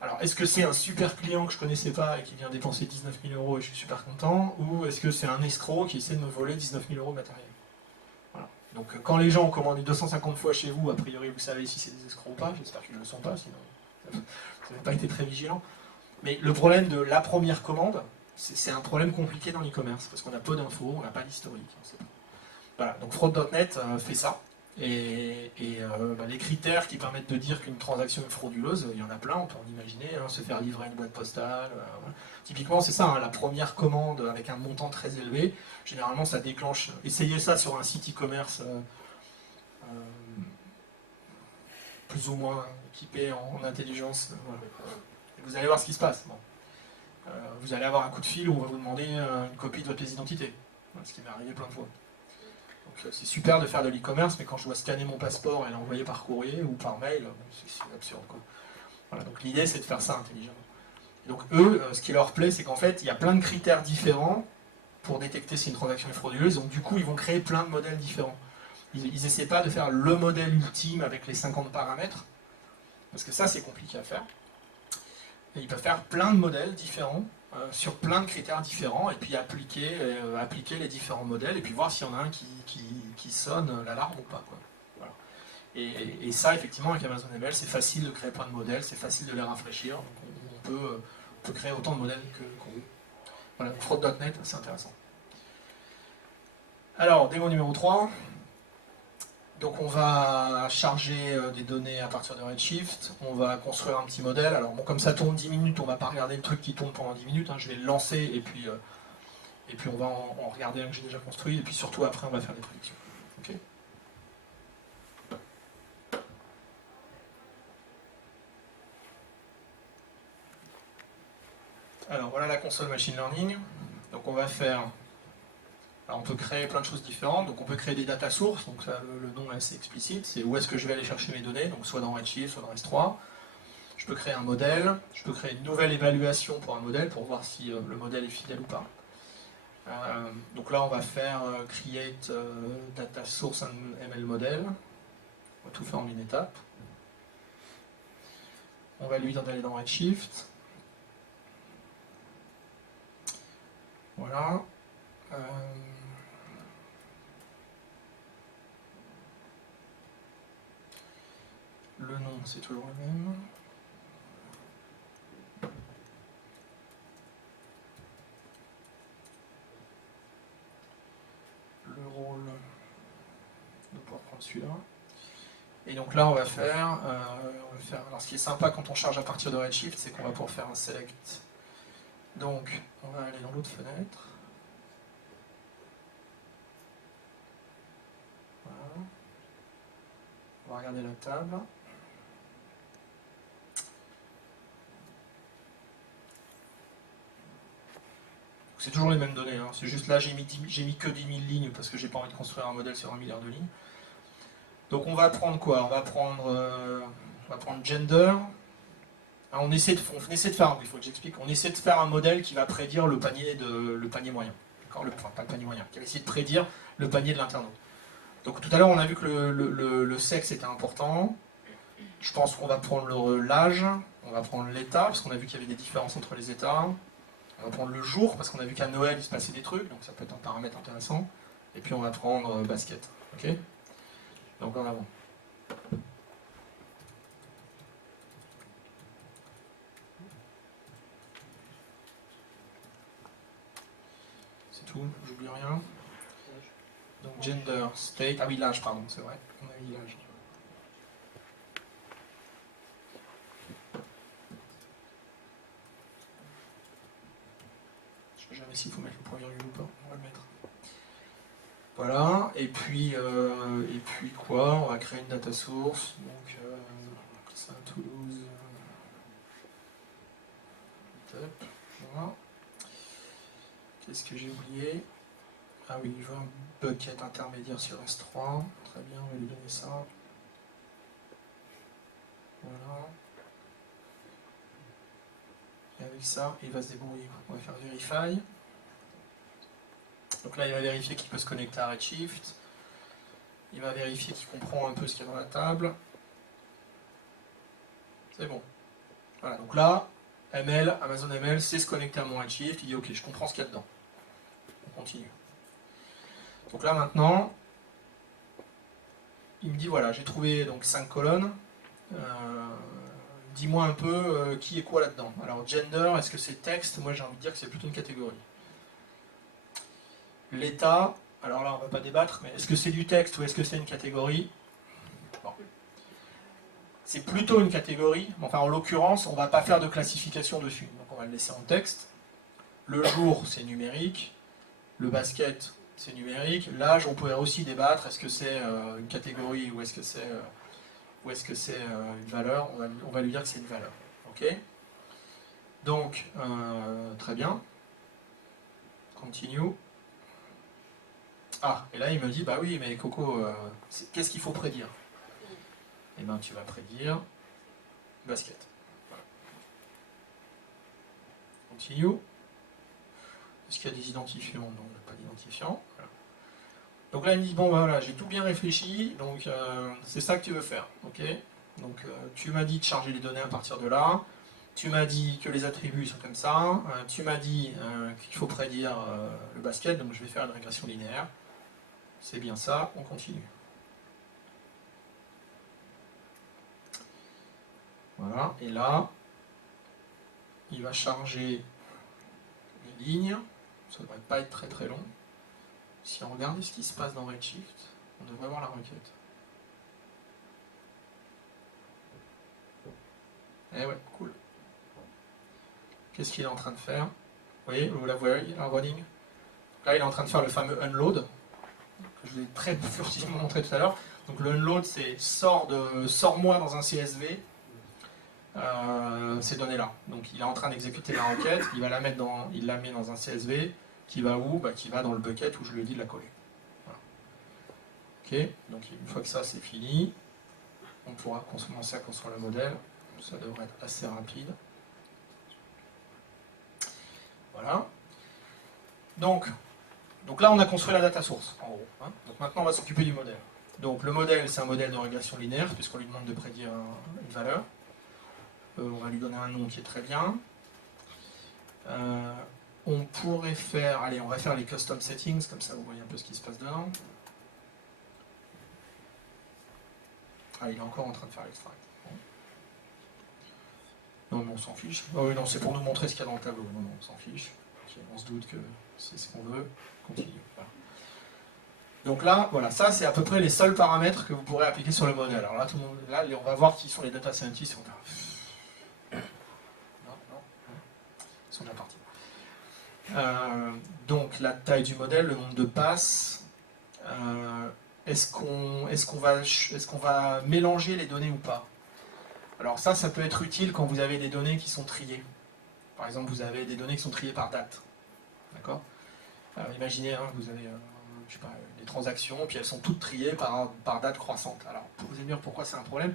Alors, est-ce que c'est un super client que je ne connaissais pas et qui vient dépenser 19 000 € et je suis super content, ou est-ce que c'est un escroc qui essaie de me voler 19 000 € de matériel? Voilà. Donc, quand les gens ont commandé 250 fois chez vous, a priori, vous savez si c'est des escrocs ou pas. J'espère qu'ils ne le sont pas, sinon vous n'avez pas été très vigilant. Mais le problème de la première commande, c'est un problème compliqué dans l'e-commerce, parce qu'on a peu d'infos, on n'a pas d'historique. Voilà, donc fraud.net fait ça. Et les critères qui permettent de dire qu'une transaction est frauduleuse, il y en a plein, on peut en imaginer, se faire livrer une boîte postale. Voilà. Typiquement, c'est ça, la première commande avec un montant très élevé, généralement ça déclenche. Essayez ça sur un site e-commerce plus ou moins équipé en intelligence. Voilà. Et vous allez voir ce qui se passe. Bon. Vous allez avoir un coup de fil où on va vous demander une copie de votre pièce d'identité, ce qui m'est arrivé plein de fois. Donc c'est super de faire de l'e-commerce, mais quand je dois scanner mon passeport et l'envoyer par courrier ou par mail, c'est absurde, quoi. Voilà, donc l'idée c'est de faire ça intelligemment. Et donc eux, ce qui leur plaît, c'est qu'en fait, il y a plein de critères différents pour détecter si une transaction est frauduleuse, donc du coup ils vont créer plein de modèles différents. Ils n'essaient pas de faire le modèle ultime avec les 50 paramètres, parce que ça c'est compliqué à faire. Et ils peuvent faire plein de modèles différents, sur plein de critères différents, et puis appliquer les différents modèles, et puis voir s'il y en a un qui sonne l'alarme ou pas, quoi. Voilà. Et ça, effectivement, avec Amazon ML, c'est facile de créer plein de modèles, c'est facile de les rafraîchir, donc on peut créer autant de modèles qu'on veut. Voilà, fraud.net, c'est intéressant. Alors, démo numéro 3. Donc on va charger des données à partir de Redshift, on va construire un petit modèle. Alors bon, comme ça tourne 10 minutes, on ne va pas regarder le truc qui tourne pendant 10 minutes, je vais le lancer et puis on va en regarder un que j'ai déjà construit, et puis surtout après on va faire des prédictions. Okay. Alors voilà la console machine learning. Donc on va faire... Alors on peut créer plein de choses différentes, donc on peut créer des data sources, donc ça, le nom est assez explicite, c'est où est-ce que je vais aller chercher mes données, donc soit dans Redshift, soit dans S3. Je peux créer un modèle, je peux créer une nouvelle évaluation pour un modèle, pour voir si le modèle est fidèle ou pas. Donc là on va faire create data source and ML model, on va tout faire en une étape. On va lui d'aller dans Redshift. Voilà. Le nom, c'est toujours le même. Le rôle, on va pouvoir prendre celui-là. Et donc là, on va faire... Alors, ce qui est sympa quand on charge à partir de Redshift, c'est qu'on va pouvoir faire un select. Donc, on va aller dans l'autre fenêtre. Voilà. On va regarder la table. C'est toujours les mêmes données, c'est juste là j'ai mis que 10 000 lignes parce que j'ai pas envie de construire un modèle sur 1 milliard de lignes. Donc on va prendre quoi? On va prendre gender. On essaie de faire, il faut que j'explique, on essaie de faire un modèle qui va prédire le panier moyen. Enfin, pas le panier moyen, qui va essayer de prédire le panier de l'internaute. Donc tout à l'heure on a vu que le sexe était important. Je pense qu'on va prendre l'âge, on va prendre l'état, parce qu'on a vu qu'il y avait des différences entre les états. On va prendre le jour, parce qu'on a vu qu'à Noël, il se passait des trucs, donc ça peut être un paramètre intéressant. Et puis on va prendre basket. Ok. Donc en avant. dit rien. Donc gender, state, ah oui, l'âge, pardon, c'est vrai, on a mis l'âge. Je ne sais jamais s'il faut mettre le point virgule ou pas, on va le mettre. Voilà, et puis quoi, on va créer une data source, donc Saint-Toulouse, voilà. Qu'est-ce que j'ai oublié? Ah oui, je veux un bucket intermédiaire sur S3, très bien, on va lui donner ça. Voilà. Et avec ça, il va se débrouiller. On va faire verify. Donc là, il va vérifier qu'il peut se connecter à Redshift. Il va vérifier qu'il comprend un peu ce qu'il y a dans la table. C'est bon. Voilà, donc là, ML, Amazon ML, c'est se connecter à mon Redshift. Il dit ok, je comprends ce qu'il y a dedans. On continue. Donc là maintenant, il me dit voilà, j'ai trouvé donc 5 colonnes. Dis-moi un peu qui est quoi là-dedans. Alors gender, est-ce que c'est texte? Moi j'ai envie de dire que c'est plutôt une catégorie. L'état, alors là on ne va pas débattre, mais est-ce que c'est du texte ou est-ce que c'est une catégorie? Bon. C'est plutôt une catégorie, enfin en l'occurrence on ne va pas faire de classification dessus, donc on va le laisser en texte. Le jour c'est numérique, le basket c'est numérique, l'âge on pourrait aussi débattre, est-ce que c'est une catégorie ou est-ce que c'est une valeur, on va lui dire que c'est une valeur. Ok. Donc, très bien. Continue. Ah, et là il me dit, bah oui, mais Coco, qu'est-ce qu'il faut prédire? Eh bien, tu vas prédire basket. Voilà. Continue. Est-ce qu'il y a des identifiants? Non, il n'y a pas d'identifiant. Voilà. Donc là, il me dit, bon, bah, voilà, j'ai tout bien réfléchi, donc c'est ça que tu veux faire. Ok. Donc, tu m'as dit de charger les données à partir de là. Tu m'as dit que les attributs sont comme ça. Tu m'as dit qu'il faut prédire le basket, donc je vais faire une régression linéaire. C'est bien ça, on continue. Voilà, et là, il va charger les lignes. Ça ne devrait pas être très très long. Si on regarde ce qui se passe dans Redshift, on devrait voir la requête. Eh ouais, cool. Qu'est-ce qu'il est en train de faire? Vous voyez, vous la voyez, la running. Là, il est en train de faire le fameux unload, que je vous ai très furtivement montré tout à l'heure. Donc le unload, c'est sors-moi dans un CSV ces données-là. Donc il est en train d'exécuter la requête, il la met dans un CSV, qui va où? Bah, qui va dans le bucket où je lui ai dit de la coller. Voilà. Ok, donc une fois que ça c'est fini, on pourra commencer à construire le modèle. Ça devrait être assez rapide. Voilà. Donc là on a construit la data source, en gros. Hein. Donc maintenant on va s'occuper du modèle. Donc le modèle, c'est un modèle de régression linéaire, puisqu'on lui demande de prédire une valeur. On va lui donner un nom qui est très bien. On pourrait faire, allez, on va faire les custom settings, comme ça vous voyez un peu ce qui se passe dedans. Ah, il est encore en train de faire l'extract. Non, mais on s'en fiche. Oh oui, non, c'est pour nous montrer ce qu'il y a dans le tableau. Non, non, on s'en fiche. Okay, on se doute que c'est ce qu'on veut. Continue. Voilà. Donc là, voilà, ça c'est à peu près les seuls paramètres que vous pourrez appliquer sur le modèle. Alors là, on va voir qui sont les data scientists. Non, ils sont déjà partis. Donc la taille du modèle, le nombre de passes. Est-ce qu'on va mélanger les données ou pas? Alors ça peut être utile quand vous avez des données qui sont triées. Par exemple, vous avez des données qui sont triées par date. D'accord? Imaginez, hein, vous avez je sais pas, des transactions, puis elles sont toutes triées par date croissante. Alors, vous allez me dire pourquoi c'est un problème?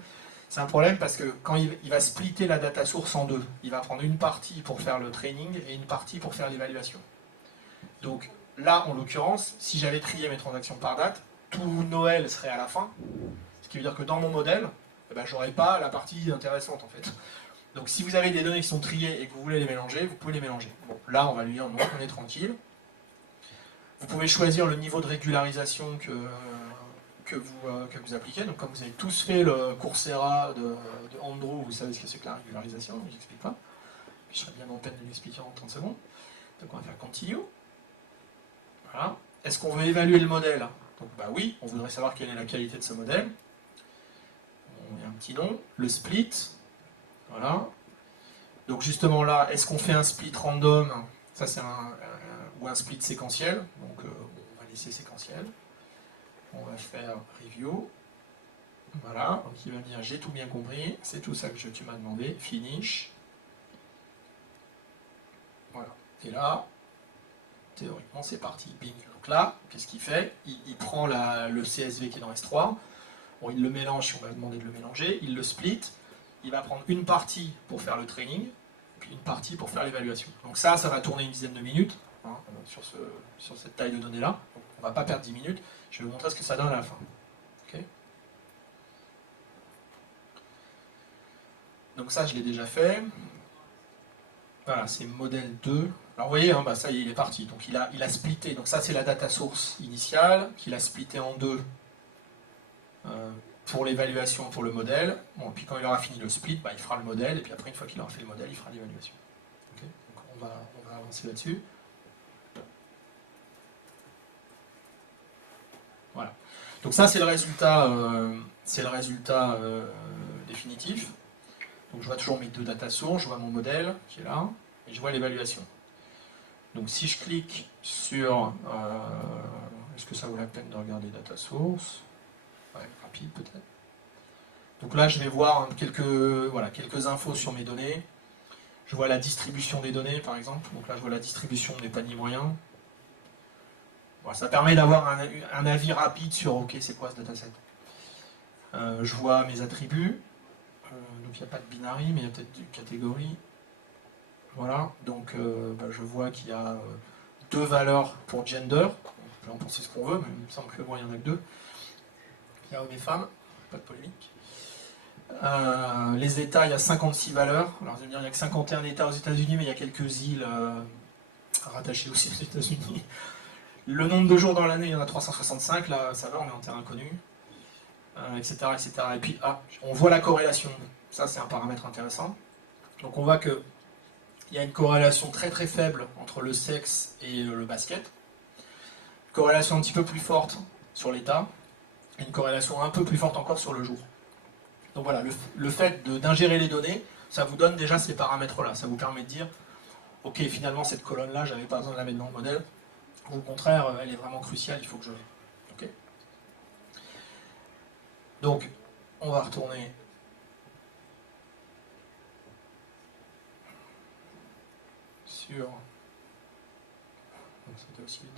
C'est un problème parce que quand il va splitter la data source en deux, il va prendre une partie pour faire le training et une partie pour faire l'évaluation. Donc là, en l'occurrence, si j'avais trié mes transactions par date, tout Noël serait à la fin, ce qui veut dire que dans mon modèle, eh ben, j'aurais pas la partie intéressante en fait. Donc si vous avez des données qui sont triées et que vous voulez les mélanger, vous pouvez les mélanger. Bon, là, on va lui dire non, on est tranquille. Vous pouvez choisir le niveau de régularisation que vous appliquez. Donc comme vous avez tous fait le Coursera de Andrew, vous savez ce que c'est que la régularisation, je n'explique pas. Je serais bien en peine de l'expliquer en 30 secondes. Donc on va faire continue. Voilà. Est-ce qu'on veut évaluer le modèle? Donc bah oui, on voudrait savoir quelle est la qualité de ce modèle. On met un petit nom, le split. Voilà. Donc justement là, est-ce qu'on fait un split random? Ça c'est ou un split séquentiel. Donc on va laisser séquentiel. On va faire review. Voilà, donc il va me dire j'ai tout bien compris, c'est tout ça que tu m'as demandé, finish. Voilà. Et là, théoriquement c'est parti. Bing. Donc là, qu'est-ce qu'il fait? Il prend le CSV qui est dans S3, bon, il le mélange si on va lui demander de le mélanger, il le split, il va prendre une partie pour faire le training, puis une partie pour faire l'évaluation. Donc ça va tourner une dizaine de minutes hein, sur cette taille de données là. Donc on ne va pas perdre 10 minutes, je vais vous montrer ce que ça donne à la fin. Okay. Donc ça je l'ai déjà fait. Voilà, c'est modèle 2. Alors vous voyez, hein, bah ça y est, il est parti. Donc il a splitté. Donc ça c'est la data source initiale, qu'il a splitté en deux pour l'évaluation, pour le modèle. Bon, puis quand il aura fini le split, bah, il fera le modèle, et puis après, une fois qu'il aura fait le modèle, il fera l'évaluation. Okay, donc on va avancer là-dessus. Voilà. Donc ça c'est le résultat, définitif. Donc je vois toujours mes deux data sources, je vois mon modèle qui est là, et je vois l'évaluation. Donc si je clique sur... est-ce que ça vaut la peine de regarder data source? Ouais, rapide peut-être. Donc là je vais voir quelques infos sur mes données. Je vois la distribution des données par exemple. Donc là je vois la distribution des paniers moyens. Voilà, ça permet d'avoir un avis rapide sur ok c'est quoi ce dataset. Je vois mes attributs. Donc il n'y a pas de binary mais il y a peut-être une catégorie. Voilà, donc je vois qu'il y a deux valeurs pour gender. On peut en penser ce qu'on veut, mais il me semble que moi il n'y en a que deux. Il y a hommes et femmes, pas de polémique. Les États, il y a 56 valeurs. Alors vous allez me dire, il n'y a que 51 États aux États-Unis, mais il y a quelques îles rattachées aussi aux États-Unis. Le nombre de jours dans l'année, il y en a 365, là ça va, on est en terrain inconnu, etc., etc. Et puis, on voit la corrélation. Ça, c'est un paramètre intéressant. Donc on voit que il y a une corrélation très très faible entre le sexe et le basket. Corrélation un petit peu plus forte sur l'état, et une corrélation un peu plus forte encore sur le jour. Donc voilà, le fait d'ingérer les données, ça vous donne déjà ces paramètres-là. Ça vous permet de dire, ok, finalement cette colonne-là, j'avais pas besoin de la mettre dans le modèle. Ou au contraire, elle est vraiment cruciale, il faut que je l'ai. Okay. Donc, on va retourner sur... Donc c'était aussi vite.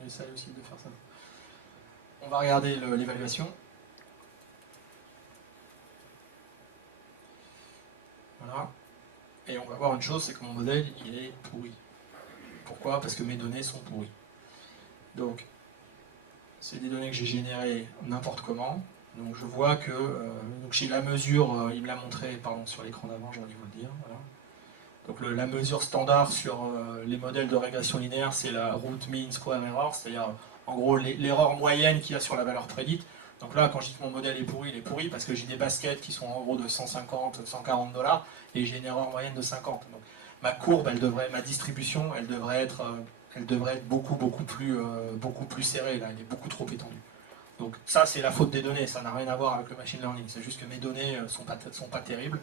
On essaye aussi de faire ça. On va regarder l'évaluation. Voilà. Et on va voir une chose, c'est que mon modèle, il est pourri. Pourquoi? Parce que mes données sont pourries. Donc, c'est des données que j'ai générées n'importe comment. Donc je vois que donc j'ai la mesure, il me l'a montré sur l'écran d'avant, j'aurais dû vous le dire. Voilà. Donc la mesure standard sur les modèles de régression linéaire, c'est la root mean square error, c'est-à-dire en gros l'erreur moyenne qu'il y a sur la valeur prédite. Donc là, quand je dis que mon modèle est pourri, il est pourri parce que j'ai des baskets qui sont en gros de 150, 140 $ et j'ai une erreur moyenne de 50. Donc ma courbe, ma distribution, elle devrait être beaucoup plus serrée. Là, elle est beaucoup trop étendue. Donc ça, c'est la faute des données. Ça n'a rien à voir avec le machine learning. C'est juste que mes données sont pas terribles.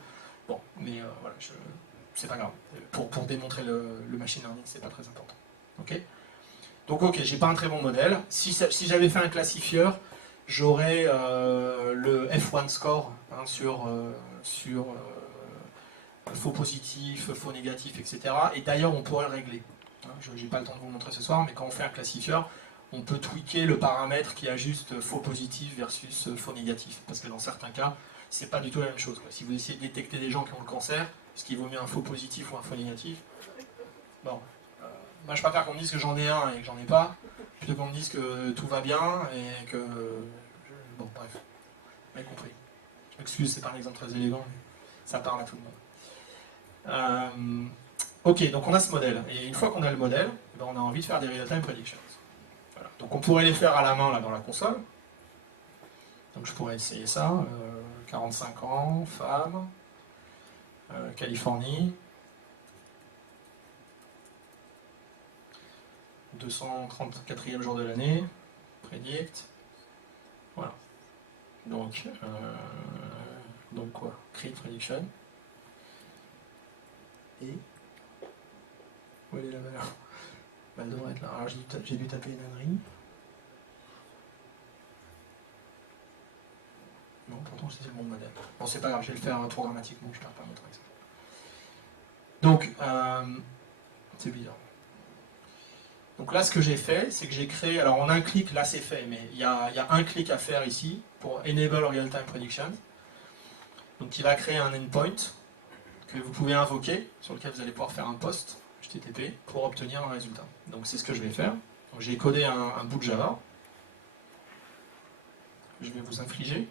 Bon, mais voilà, c'est pas grave. Pour démontrer le machine learning, c'est pas très important. Ok. Donc ok, j'ai pas un très bon modèle. Si j'avais fait un classifieur, j'aurais le F1 score hein, sur faux positif, faux négatif, etc. Et d'ailleurs, on pourrait le régler. Hein, je n'ai pas le temps de vous le montrer ce soir, mais quand on fait un classifieur, on peut tweaker le paramètre qui ajuste faux positif versus faux négatif. Parce que dans certains cas, c'est pas du tout la même chose. Si vous essayez de détecter des gens qui ont le cancer, est-ce qu'il vaut mieux un faux positif ou un faux négatif? Bon, moi je préfère qu'on me dise que j'en ai un et que j'en ai pas, plutôt qu'on me dise que tout va bien et que... Bon, bref, vous avez compris. Excuse, c'est pas un exemple très élégant, mais ça parle à tout le monde. Ok, donc on a ce modèle. Et une fois qu'on a le modèle, on a envie de faire des real-time predictions. Voilà. Donc on pourrait les faire à la main là dans la console. Donc je pourrais essayer ça. 45 ans, femme, Californie. 234e jour de l'année, predict, voilà. Donc quoi? Create prediction. Et où elle est la valeur? Elle devrait être là. Alors j'ai dû taper une ânerie. Non, pourtant c'est le bon modèle. Bon, c'est pas grave, je vais le faire programmatiquement, je perds pas mon temps. Donc, c'est bizarre. Donc là, ce que j'ai fait, c'est que j'ai créé, alors en un clic, là c'est fait, mais il y a un clic à faire ici pour Enable Real-Time Prediction. Donc il va créer un endpoint que vous pouvez invoquer, sur lequel vous allez pouvoir faire un post HTTP pour obtenir un résultat. Donc c'est ce que je vais faire. J'ai codé un bout de Java que je vais vous infliger.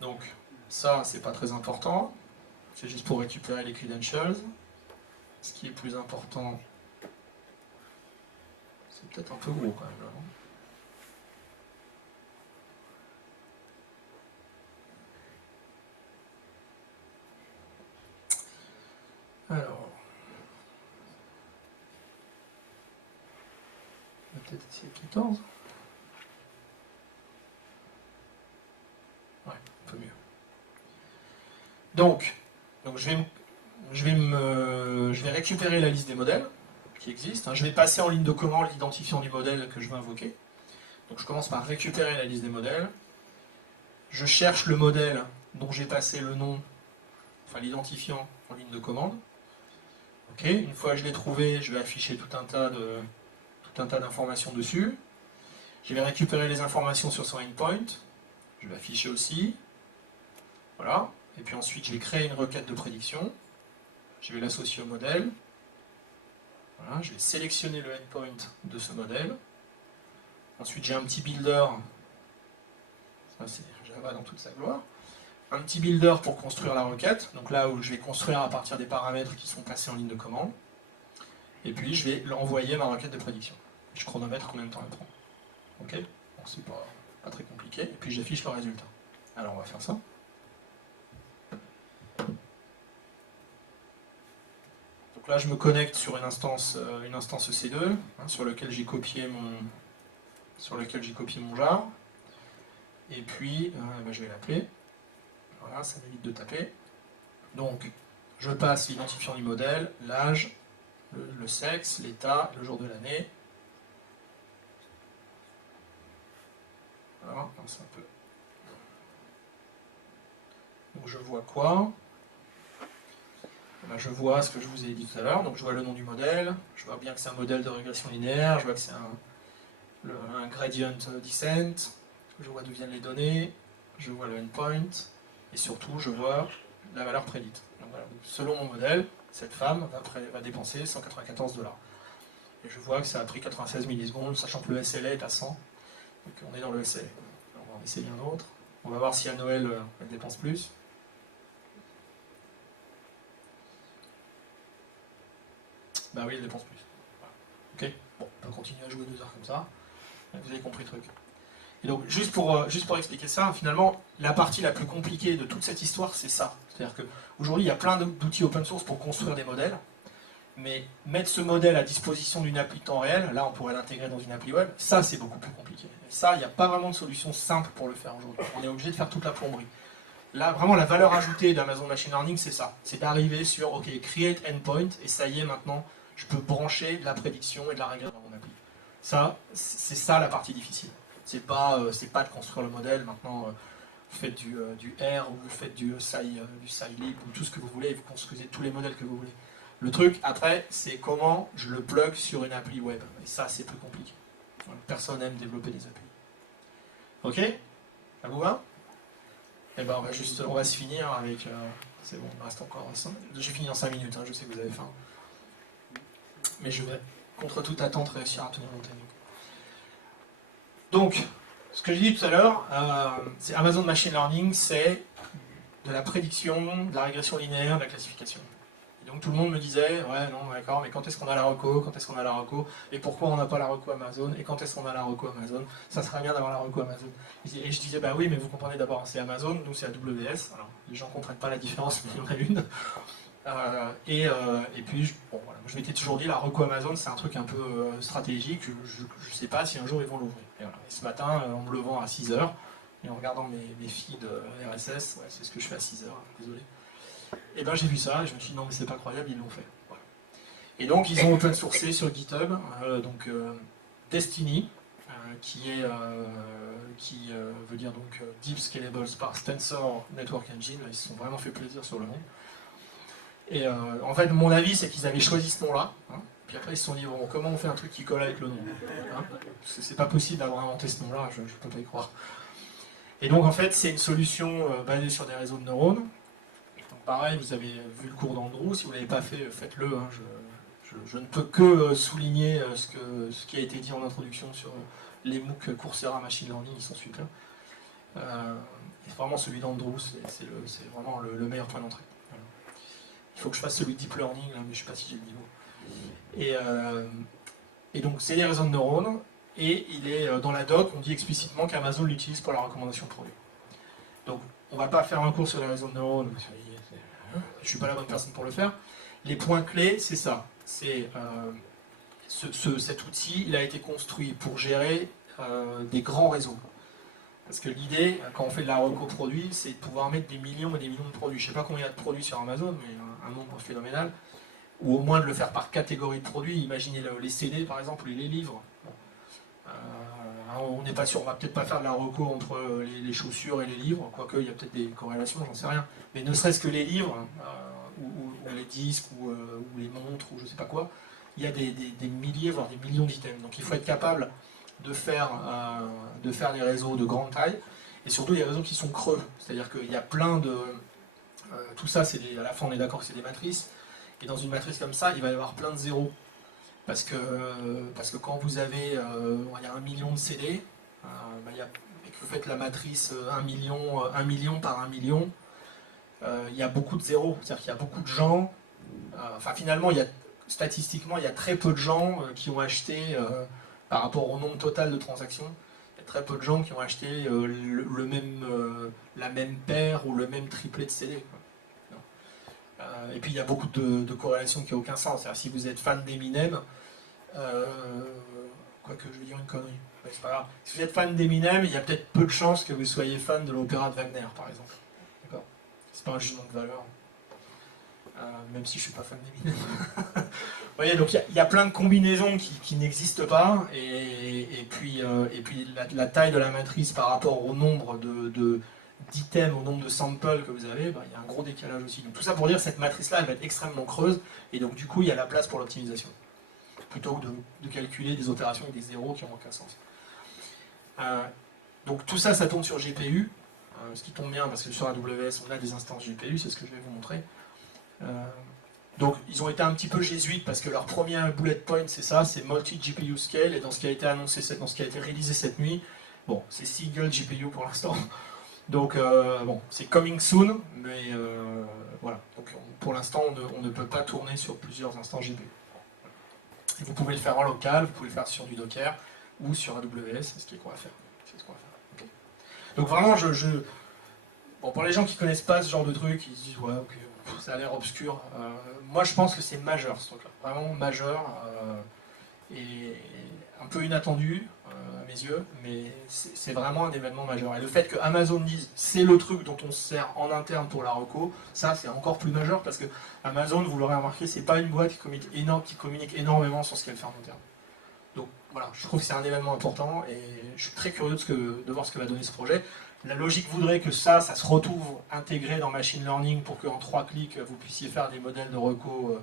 Donc ça, c'est pas très important. C'est juste pour récupérer les credentials. Ce qui est plus important, c'est peut-être un peu gros quand même là. Alors, on va peut-être essayer 14. Ouais, un peu mieux. Donc je vais récupérer la liste des modèles qui existent. Je vais passer en ligne de commande l'identifiant du modèle que je veux invoquer. Donc je commence par récupérer la liste des modèles. Je cherche le modèle dont j'ai passé le nom, enfin l'identifiant en ligne de commande. Ok, une fois que je l'ai trouvé, je vais afficher tout un tas d'informations dessus. Je vais récupérer les informations sur son endpoint. Je vais afficher aussi. Voilà. Et puis ensuite, je vais créer une requête de prédiction. Je vais l'associer au modèle. Voilà, je vais sélectionner le endpoint de ce modèle. Ensuite, j'ai un petit builder. Ça, c'est Java dans toute sa gloire. Un petit builder pour construire la requête. Donc là où je vais construire à partir des paramètres qui sont passés en ligne de commande. Et puis, je vais l'envoyer ma requête de prédiction. Je chronomètre combien de temps elle prend. Ok, bon, c'est pas très compliqué. Et puis, j'affiche le résultat. Alors, on va faire ça. Donc là, je me connecte sur une instance EC2, sur lequel j'ai copié mon jar. Et puis, je vais l'appeler. Voilà, ça m'évite de taper. Donc, je passe l'identifiant du modèle, l'âge, le sexe, l'état, le jour de l'année. Voilà, c'est un peu. Donc, je vois quoi? Je vois ce que je vous ai dit tout à l'heure, donc je vois le nom du modèle, je vois bien que c'est un modèle de régression linéaire, je vois que c'est un gradient descent, je vois d'où viennent les données, je vois le endpoint, et surtout je vois la valeur prédite. Donc voilà, selon mon modèle, cette femme va dépenser 194 $. Et je vois que ça a pris 96 millisecondes, sachant que le SLA est à 100, donc on est dans le SLA. On va en essayer un autre, on va voir si à Noël elle dépense plus. Bah oui, elle dépense plus. Voilà. Ok, bon, on peut continuer à jouer 2 heures comme ça. Vous avez compris le truc. Et donc, juste pour expliquer ça, finalement, la partie la plus compliquée de toute cette histoire, c'est ça. C'est-à-dire qu'aujourd'hui, il y a plein d'outils open source pour construire des modèles, mais mettre ce modèle à disposition d'une appli temps réel, là, on pourrait l'intégrer dans une appli web, ça, c'est beaucoup plus compliqué. Et ça, il n'y a pas vraiment de solution simple pour le faire aujourd'hui. On est obligé de faire toute la plomberie. Là, vraiment, la valeur ajoutée d'Amazon Machine Learning, c'est ça. C'est d'arriver sur, ok, create endpoint, et ça y est, maintenant, je peux brancher de la prédiction et de la régression dans mon appli. Ça, c'est ça la partie difficile. C'est pas de construire le modèle, maintenant, vous faites du R, ou vous faites du Scilab, ou tout ce que vous voulez, et vous construisez tous les modèles que vous voulez. Le truc, après, c'est comment je le plug sur une appli web. Et ça, c'est plus compliqué. Personne n'aime développer des applis. Ok? Ça vous va? Et ben on va se finir avec... c'est bon, il me reste encore 5... J'ai fini en 5 minutes, je sais que vous avez faim. Mais je vais, contre toute attente, réussir à tenir mon timing. Donc, ce que j'ai dit tout à l'heure, c'est Amazon Machine Learning, c'est de la prédiction, de la régression linéaire, de la classification. Et donc tout le monde me disait, ouais, non, d'accord, mais quand est-ce qu'on a la reco? Quand est-ce qu'on a la reco? Et pourquoi on n'a pas la reco Amazon? Et quand est-ce qu'on a la reco Amazon? Ça serait bien d'avoir la reco Amazon. Et je disais, bah oui, mais vous comprenez d'abord, c'est Amazon, nous c'est AWS. Alors, les gens ne comprennent pas la différence, mais il y en a une. Et puis, bon, voilà, je m'étais toujours dit, la reco Amazon, c'est un truc un peu stratégique, je ne sais pas si un jour ils vont l'ouvrir. Et, voilà. Et ce matin, on me le vend à 6 heures, et en regardant mes feeds RSS, ouais, c'est ce que je fais à 6 heures, désolé. Et ben j'ai vu ça, et je me suis dit, non mais c'est pas croyable, ils l'ont fait. Voilà. Et donc ils ont open sourcé sur GitHub, Destiny, qui veut dire donc Deep Scalable Sparse Tensor Network Engine. Ils se sont vraiment fait plaisir sur le nom. Et en fait, mon avis, c'est qu'ils avaient choisi ce nom-là. Hein, puis après, ils se sont dit, bon, comment on fait un truc qui colle avec le nom, hein, parce que c'est pas possible d'avoir inventé ce nom-là, je peux pas y croire. Et donc, en fait, c'est une solution basée sur des réseaux de neurones. Donc, pareil, vous avez vu le cours d'Andrew. Si vous ne l'avez pas fait, faites-le. Hein, je ne peux que souligner ce qui a été dit en introduction sur les MOOC Coursera Machine Learning, ils sont super. Et vraiment, celui d'Andrew, c'est vraiment le meilleur point d'entrée. Voilà. Il faut que je fasse celui de Deep Learning, là, mais je ne sais pas si j'ai le niveau. Et donc, c'est les réseaux de neurones, et il est dans la doc, on dit explicitement qu'Amazon l'utilise pour la recommandation de produits. Donc, on ne va pas faire un cours sur les réseaux de neurones, parce que je ne suis pas la bonne personne pour le faire. Les points clés, c'est ça. C'est cet outil, il a été construit pour gérer des grands réseaux. Parce que l'idée, quand on fait de la reco produit, c'est de pouvoir mettre des millions et des millions de produits. Je ne sais pas combien il y a de produits sur Amazon, mais un nombre phénoménal. Ou au moins de le faire par catégorie de produits. Imaginez les CD par exemple, ou les livres. On n'est pas sûr, on va peut-être pas faire de la reco entre les chaussures et les livres, quoique il y a peut-être des corrélations, j'en sais rien. Mais ne serait-ce que les livres, ou les disques, ou les montres, ou je sais pas quoi, il y a des milliers, voire des millions d'items. Donc il faut être capable de faire des réseaux de grande taille, et surtout des réseaux qui sont creux. C'est-à-dire qu'il y a plein de... tout ça, à la fin on est d'accord que c'est des matrices, et dans une matrice comme ça, il va y avoir plein de zéros. Parce que quand vous avez il y a 1 million de CD, et que vous faites la matrice 1 million par 1 million, il y a beaucoup de zéros. C'est-à-dire qu'il y a beaucoup de gens, finalement, statistiquement, il y a très peu de gens qui ont acheté, par rapport au nombre total de transactions, il y a très peu de gens qui ont acheté la même paire ou le même triplet de CD. Et puis il y a beaucoup de corrélations qui n'ont aucun sens. C'est-à-dire si vous êtes fan d'Eminem, quoique je vais dire une connerie, mais c'est pas grave. Si vous êtes fan d'Eminem, il y a peut-être peu de chances que vous soyez fan de l'opéra de Wagner, par exemple. D'accord ? C'est pas un jugement de valeur. Même si je suis pas fan d'Eminem. Vous voyez, donc il y a plein de combinaisons qui n'existent pas, et puis la taille de la matrice par rapport au nombre d'items, au nombre de samples que vous avez, il y a un gros décalage aussi. Donc tout ça pour dire que cette matrice-là, elle va être extrêmement creuse, et donc du coup, il y a la place pour l'optimisation, plutôt que de calculer des opérations avec des zéros qui n'ont aucun sens. Donc tout ça, ça tourne sur GPU, ce qui tombe bien parce que sur AWS, on a des instances GPU, c'est ce que je vais vous montrer. Donc ils ont été un petit peu jésuites parce que leur premier bullet point c'est ça, c'est multi-GPU scale, et dans ce qui a été annoncé, dans ce qui a été réalisé cette nuit, bon, c'est single GPU pour l'instant. Donc bon, c'est coming soon, mais voilà. Donc pour l'instant, on ne peut pas tourner sur plusieurs instances GPU. Et vous pouvez le faire en local, vous pouvez le faire sur du Docker ou sur AWS, c'est ce qu'on va faire. Okay. Donc vraiment, bon, pour les gens qui ne connaissent pas ce genre de truc, ils se disent ouais, ok, ça a l'air obscur. Moi, je pense que c'est majeur, ce truc-là. Vraiment majeur, et un peu inattendu à mes yeux, mais c'est vraiment un événement majeur. Et le fait que Amazon dise c'est le truc dont on se sert en interne pour la reco, ça c'est encore plus majeur, parce que Amazon, vous l'aurez remarqué, c'est pas une boîte qui communique énormément sur ce qu'elle fait en interne. Donc voilà, je trouve que c'est un événement important, et je suis très curieux de voir ce que va donner ce projet. La logique voudrait que ça se retrouve intégré dans Machine Learning pour qu'en 3 clics, vous puissiez faire des modèles de reco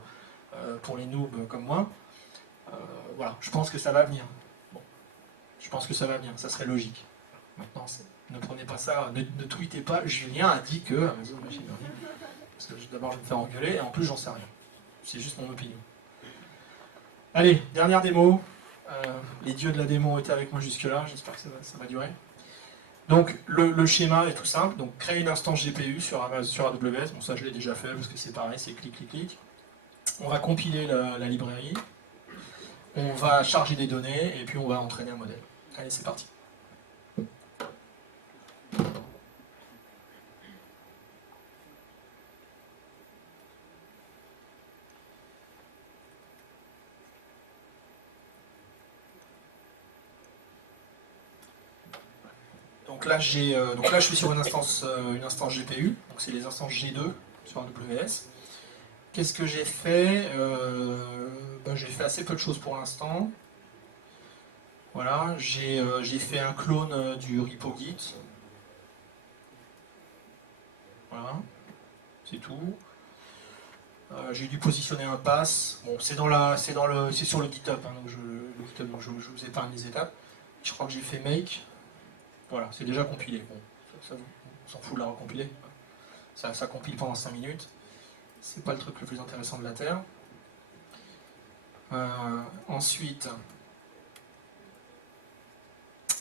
pour les noobs comme moi. Voilà, je pense que ça va venir. Bon, je pense que ça va venir, ça serait logique. Maintenant, ne prenez pas ça, ne tweetez pas, Julien a dit que Amazon Machine Learning, parce que d'abord je vais me faire engueuler, et en plus j'en sais rien. C'est juste mon opinion. Allez, dernière démo. Les dieux de la démo ont été avec moi jusque-là, j'espère que ça va durer. Donc le schéma est tout simple, donc créer une instance GPU sur AWS, bon ça je l'ai déjà fait parce que c'est pareil, c'est clic clic clic. On va compiler la librairie, on va charger des données, et puis on va entraîner un modèle. Allez, c'est parti. là, je suis sur une instance GPU, donc c'est les instances G2 sur AWS. Qu'est-ce que j'ai fait? J'ai fait assez peu de choses pour l'instant. Voilà, j'ai fait un clone du repo Git. Voilà, c'est tout. J'ai dû positionner un pass. Bon, c'est sur le GitHub, hein, donc je vous épargne les étapes. Je crois que j'ai fait make. Voilà, c'est déjà compilé. Bon, on s'en fout de la recompiler. Ça compile pendant 5 minutes. C'est pas le truc le plus intéressant de la Terre. Ensuite,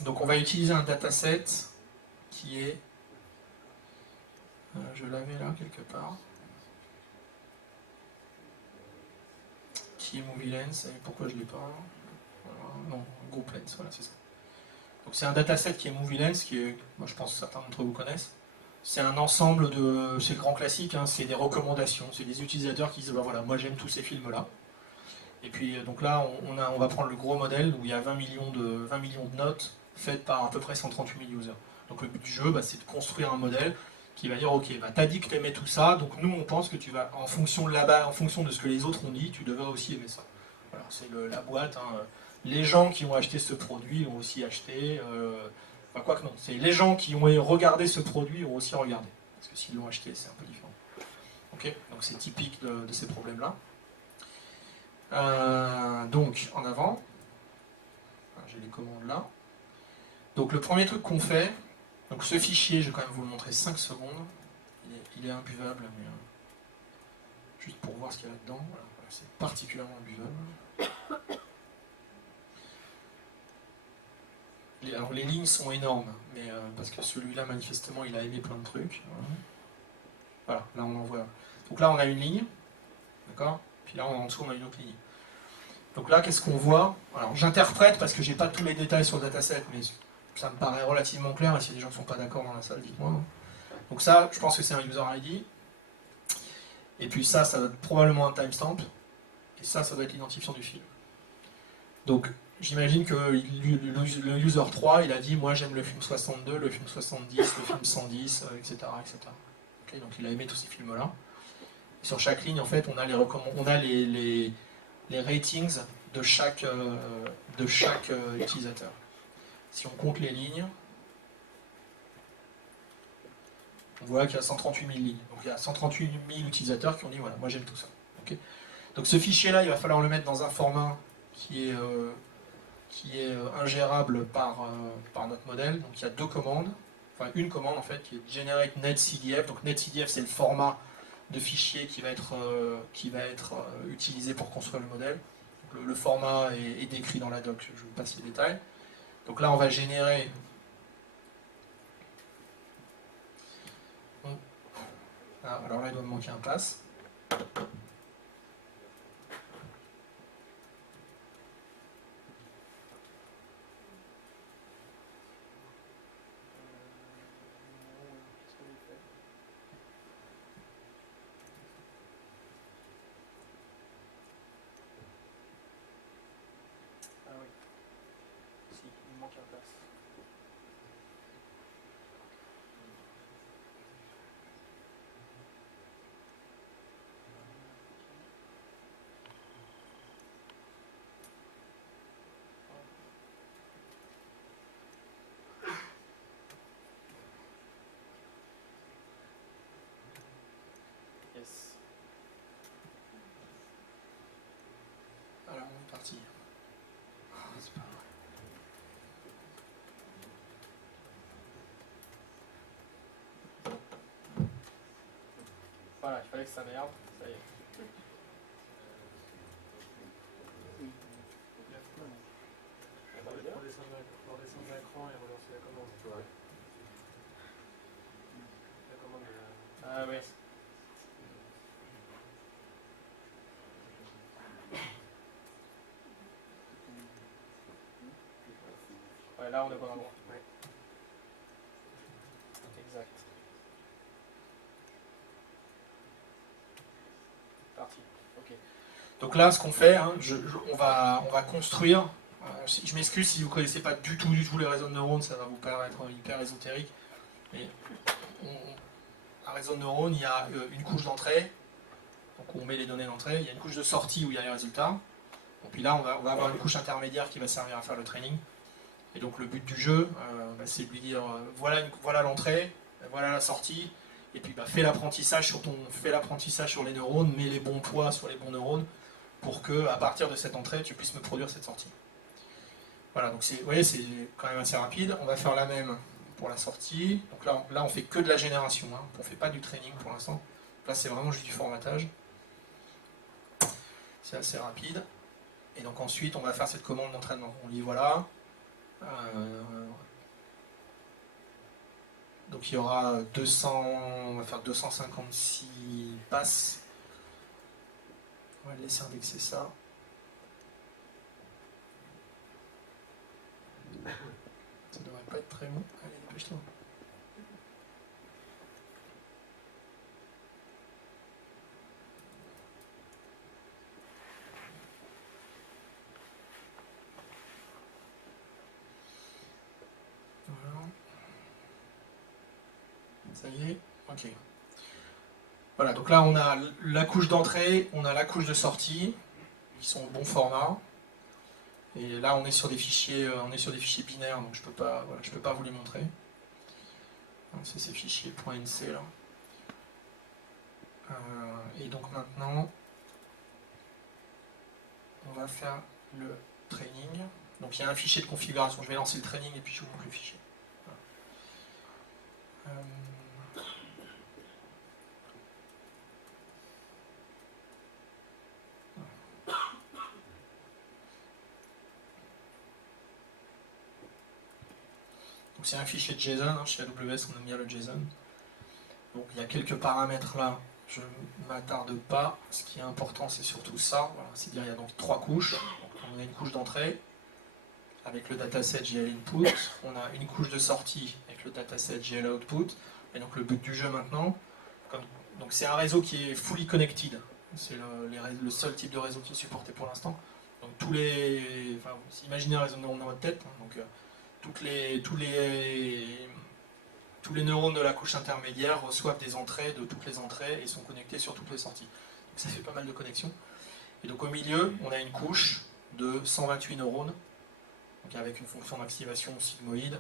donc on va utiliser un dataset qui est... je l'avais là quelque part. Qui est MovieLens, et pourquoi je ne l'ai pas? Voilà, non, GroupLens, voilà, c'est ça. Donc c'est un dataset qui est MovieLens, qui est, moi je pense que certains d'entre vous connaissent. C'est un ensemble de... c'est le grand classique, hein, c'est des recommandations, c'est des utilisateurs qui disent, bah voilà, moi j'aime tous ces films-là. Et puis donc là, on va prendre le gros modèle, où il y a 20 millions de notes, faites par à peu près 138 000 users. Donc le but du jeu, c'est de construire un modèle qui va dire, ok, t'as dit que t'aimais tout ça, donc nous on pense que tu vas, en fonction de ce que les autres ont dit, tu devrais aussi aimer ça. Voilà, c'est la boîte, hein. Les gens qui ont acheté ce produit ont aussi acheté, enfin quoi que non, c'est les gens qui ont regardé ce produit ont aussi regardé. Parce que s'ils l'ont acheté, c'est un peu différent. Ok, donc c'est typique de ces problèmes-là. Donc, en avant, j'ai les commandes là. Donc le premier truc qu'on fait, donc ce fichier, je vais quand même vous le montrer 5 secondes. Il est imbuvable, mais juste pour voir ce qu'il y a là-dedans. Voilà, c'est particulièrement imbuvable. Alors les lignes sont énormes, mais parce que celui-là, manifestement, il a aimé plein de trucs. Voilà, là on en voit. Donc là, on a une ligne, d'accord? Puis là, en dessous, on a une autre ligne. Donc là, qu'est-ce qu'on voit? Alors j'interprète parce que j'ai pas tous les détails sur le dataset, mais ça me paraît relativement clair, et s'il y a des gens qui ne sont pas d'accord dans la salle, dites-moi. Donc ça, je pense que c'est un user ID. Et puis ça va être probablement un timestamp. Et ça doit être l'identifiant du film. Donc j'imagine que le user 3, il a dit, moi j'aime le film 62, le film 70, le film 110, etc. etc. Okay, donc il a aimé tous ces films-là. Sur chaque ligne, en fait, on a les ratings de chaque utilisateur. Si on compte les lignes, on voit qu'il y a 138 000 lignes. Donc il y a 138 000 utilisateurs qui ont dit voilà, moi j'aime tout ça. Okay, donc ce fichier-là, il va falloir le mettre dans un format qui est ingérable par notre modèle. Donc il y a deux commandes, enfin une commande en fait qui est generate netcdf. Donc netcdf c'est le format de fichier qui va être utilisé pour construire le modèle. Donc, le format est décrit dans la doc, je vous passe les détails. Donc là on va générer alors là il doit me manquer un pass. Ah oui, si, il me manque un pass. Yes. Alors on est parti. C'est pas vrai. Voilà, il fallait que ça merde, ça y est. Redescendre l'écran et relancer la commande. Ouais. La commande de la... Ah oui. Ouais, là on est au bon endroit. Ouais. Exact. Parti. Ok. Donc là, ce qu'on fait, hein, on va construire Je m'excuse si vous ne connaissez pas du tout les réseaux de neurones, ça va vous paraître hyper ésotérique. Mais un réseau de neurones, il y a une couche d'entrée, donc où on met les données d'entrée, il y a une couche de sortie où il y a les résultats. Et puis là, on va avoir une couche intermédiaire qui va servir à faire le training. Et donc le but du jeu, c'est de lui dire voilà l'entrée, voilà la sortie, et puis fais l'apprentissage sur les neurones, mets les bons poids sur les bons neurones, pour que à partir de cette entrée, tu puisses me produire cette sortie. Voilà, donc vous voyez, c'est quand même assez rapide. On va faire la même pour la sortie. Donc là on fait que de la génération, hein. On ne fait pas du training pour l'instant. Là, c'est vraiment juste du formatage. C'est assez rapide. Et donc ensuite, on va faire cette commande d'entraînement. On dit voilà. Donc il y aura 200, on va faire 256 passes. On va laisser indexer ça. Ça devrait pas être très long. Allez, dépêche-toi. Voilà. Ça y est, ok. Voilà, donc là on a la couche d'entrée, on a la couche de sortie, qui sont au bon format. Et là on est sur des fichiers, binaires, donc je peux pas vous les montrer. C'est ces fichiers .nc là. Et donc maintenant, on va faire le training. Donc il y a un fichier de configuration. Je vais lancer le training et puis je vous montre le fichier. Voilà. C'est un fichier JSON, hein, chez AWS on aime bien le JSON. Donc il y a quelques paramètres là, je ne m'attarde pas. Ce qui est important c'est surtout ça, voilà. C'est-à-dire il y a donc 3 couches. Donc, on a une couche d'entrée avec le dataset GL input, on a une couche de sortie avec le dataset GL output, et donc le but du jeu maintenant, donc c'est un réseau qui est fully connected, c'est le seul type de réseau qui est supporté pour l'instant. Donc imaginez un réseau de neurones dans votre tête, hein, donc tous les neurones de la couche intermédiaire reçoivent des entrées de toutes les entrées et sont connectés sur toutes les sorties. Donc ça fait pas mal de connexions. Et donc au milieu, on a une couche de 128 neurones, donc avec une fonction d'activation sigmoïde.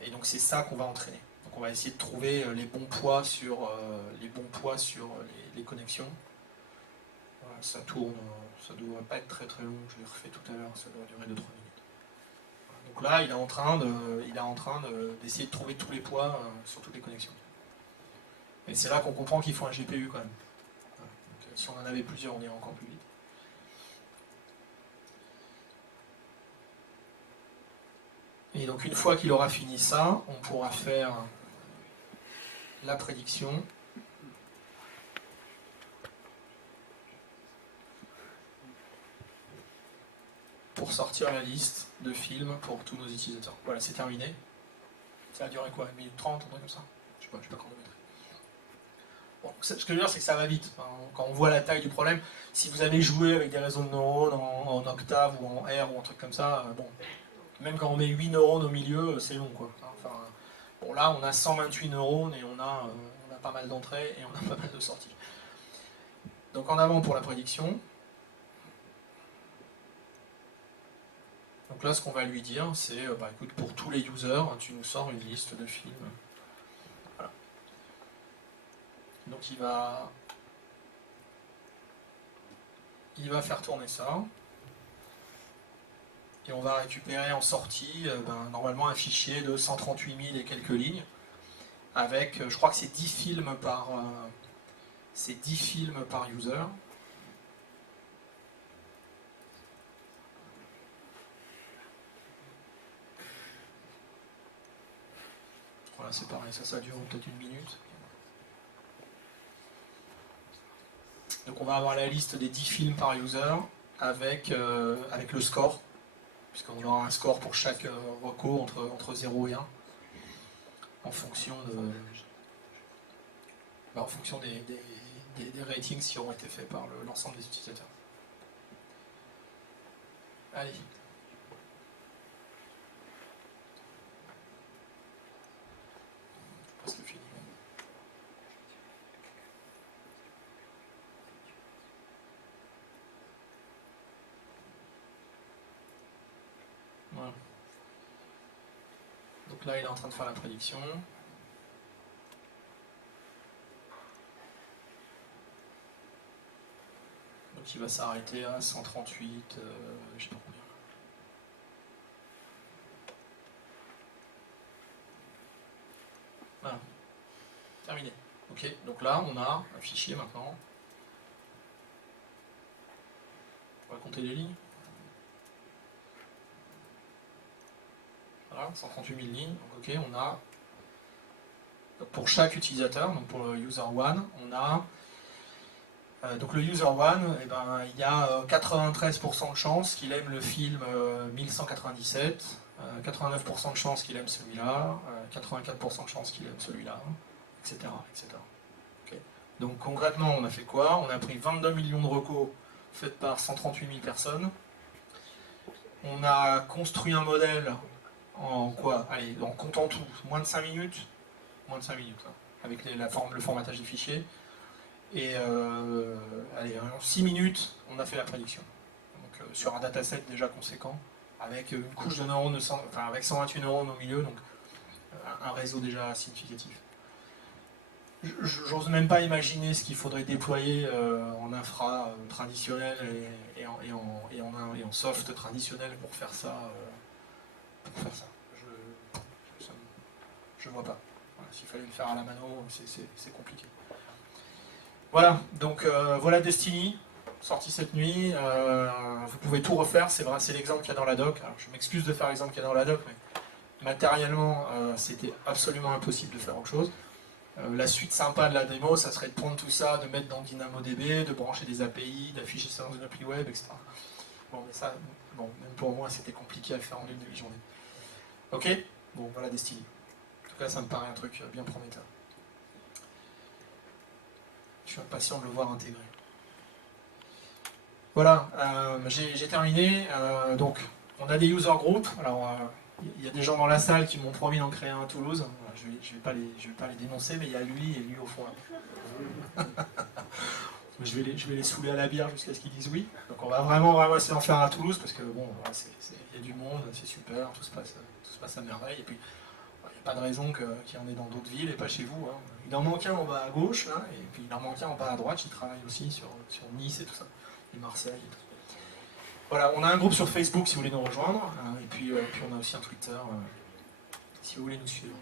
Et donc c'est ça qu'on va entraîner. Donc on va essayer de trouver les bons poids sur les connexions. Voilà, ça tourne, ça ne doit pas être très très long, je l'ai refait tout à l'heure, ça doit durer 2-3 minutes. Donc là, il est en train d'essayer de trouver tous les poids sur toutes les connexions. Et c'est là qu'on comprend qu'il faut un GPU quand même. Donc, si on en avait plusieurs, on irait encore plus vite. Et donc une fois qu'il aura fini ça, on pourra faire la prédiction. Pour sortir la liste de films pour tous nos utilisateurs. Voilà, c'est terminé. Ça a duré quoi, 1 minute 30, un truc comme ça? Je sais pas chronométrer. Bon, ce que je veux dire, c'est que ça va vite. Enfin, quand on voit la taille du problème, si vous avez joué avec des réseaux de neurones en octave ou en R ou un truc comme ça, bon, même quand on met 8 neurones au milieu, c'est long, quoi. Enfin, bon, là, on a 128 neurones et on a pas mal d'entrées et on a pas mal de sorties. Donc en avant pour la prédiction. Donc là, ce qu'on va lui dire, c'est, écoute, pour tous les users, tu nous sors une liste de films. Voilà. Donc il va faire tourner ça. Et on va récupérer en sortie, normalement, un fichier de 138 000 et quelques lignes, avec, je crois que c'est 10 films par user. Voilà, c'est pareil, ça dure peut-être 1 minute. Donc on va avoir la liste des 10 films par user avec le score, puisqu'on aura un score pour chaque recours entre 0 et 1, en fonction des ratings qui auront été faits par l'ensemble des utilisateurs. Allez. Presque fini. Voilà. Donc là, il est en train de faire la prédiction. Donc il va s'arrêter à 138, je sais pas combien. Voilà. Terminé. Ok, donc là, on a un fichier maintenant. On va compter les lignes. Voilà, 138 000 lignes. Donc, ok, on a, pour chaque utilisateur, donc pour le user 1, on a, donc le user 1, eh ben, il y a 93% de chances qu'il aime le film 1197, 89% de chances qu'il aime celui-là, 84% de chances qu'il aime celui-là, etc. etc. Okay. Donc concrètement, on a fait quoi? On a pris 22 millions de recos faits par 138 000 personnes. On a construit un modèle en quoi? Allez, en comptant tout, moins de 5 minutes, hein, avec le formatage des fichiers. Et allez, en 6 minutes, on a fait la prédiction. Donc sur un dataset déjà conséquent, avec une couche de neurones, avec 128 neurones au milieu, donc un réseau déjà significatif. J'ose même pas imaginer ce qu'il faudrait déployer en infra traditionnel et en soft traditionnel pour faire ça. Je vois pas. Voilà, s'il fallait le faire à la mano, c'est compliqué. Voilà, donc voilà Destiny, sorti cette nuit. Vous pouvez tout refaire, c'est vrai, c'est l'exemple qu'il y a dans la doc. Alors, je m'excuse de faire l'exemple qu'il y a dans la doc, mais matériellement, c'était absolument impossible de faire autre chose. La suite sympa de la démo, ça serait de prendre tout ça, de mettre dans DynamoDB, de brancher des API, d'afficher ça dans une appli web, etc. Bon, mais ça, bon, même pour moi, c'était compliqué à le faire en une demi-journée. Ok? Bon, voilà Destiny. En tout cas, ça me paraît un truc bien prometteur. Je suis impatient de le voir intégré. Voilà, j'ai terminé. Donc, on a des user groups. Alors, il y a des gens dans la salle qui m'ont promis d'en créer un à Toulouse. Je vais pas les dénoncer, mais il y a lui et lui au fond là. je vais les saouler à la bière jusqu'à ce qu'ils disent oui. Donc on va vraiment essayer d'en faire à Toulouse parce que bon, il y a du monde, c'est super, tout se passe à merveille. Et puis il n'y a pas de raison qu'il y en ait dans d'autres villes et pas chez vous. Hein. Il en manque un en bas à gauche, là, et puis il en manque un en bas à droite, qui travaille aussi sur Nice et tout ça, et Marseille et tout. Voilà, on a un groupe sur Facebook si vous voulez nous rejoindre, et puis on a aussi un Twitter si vous voulez nous suivre.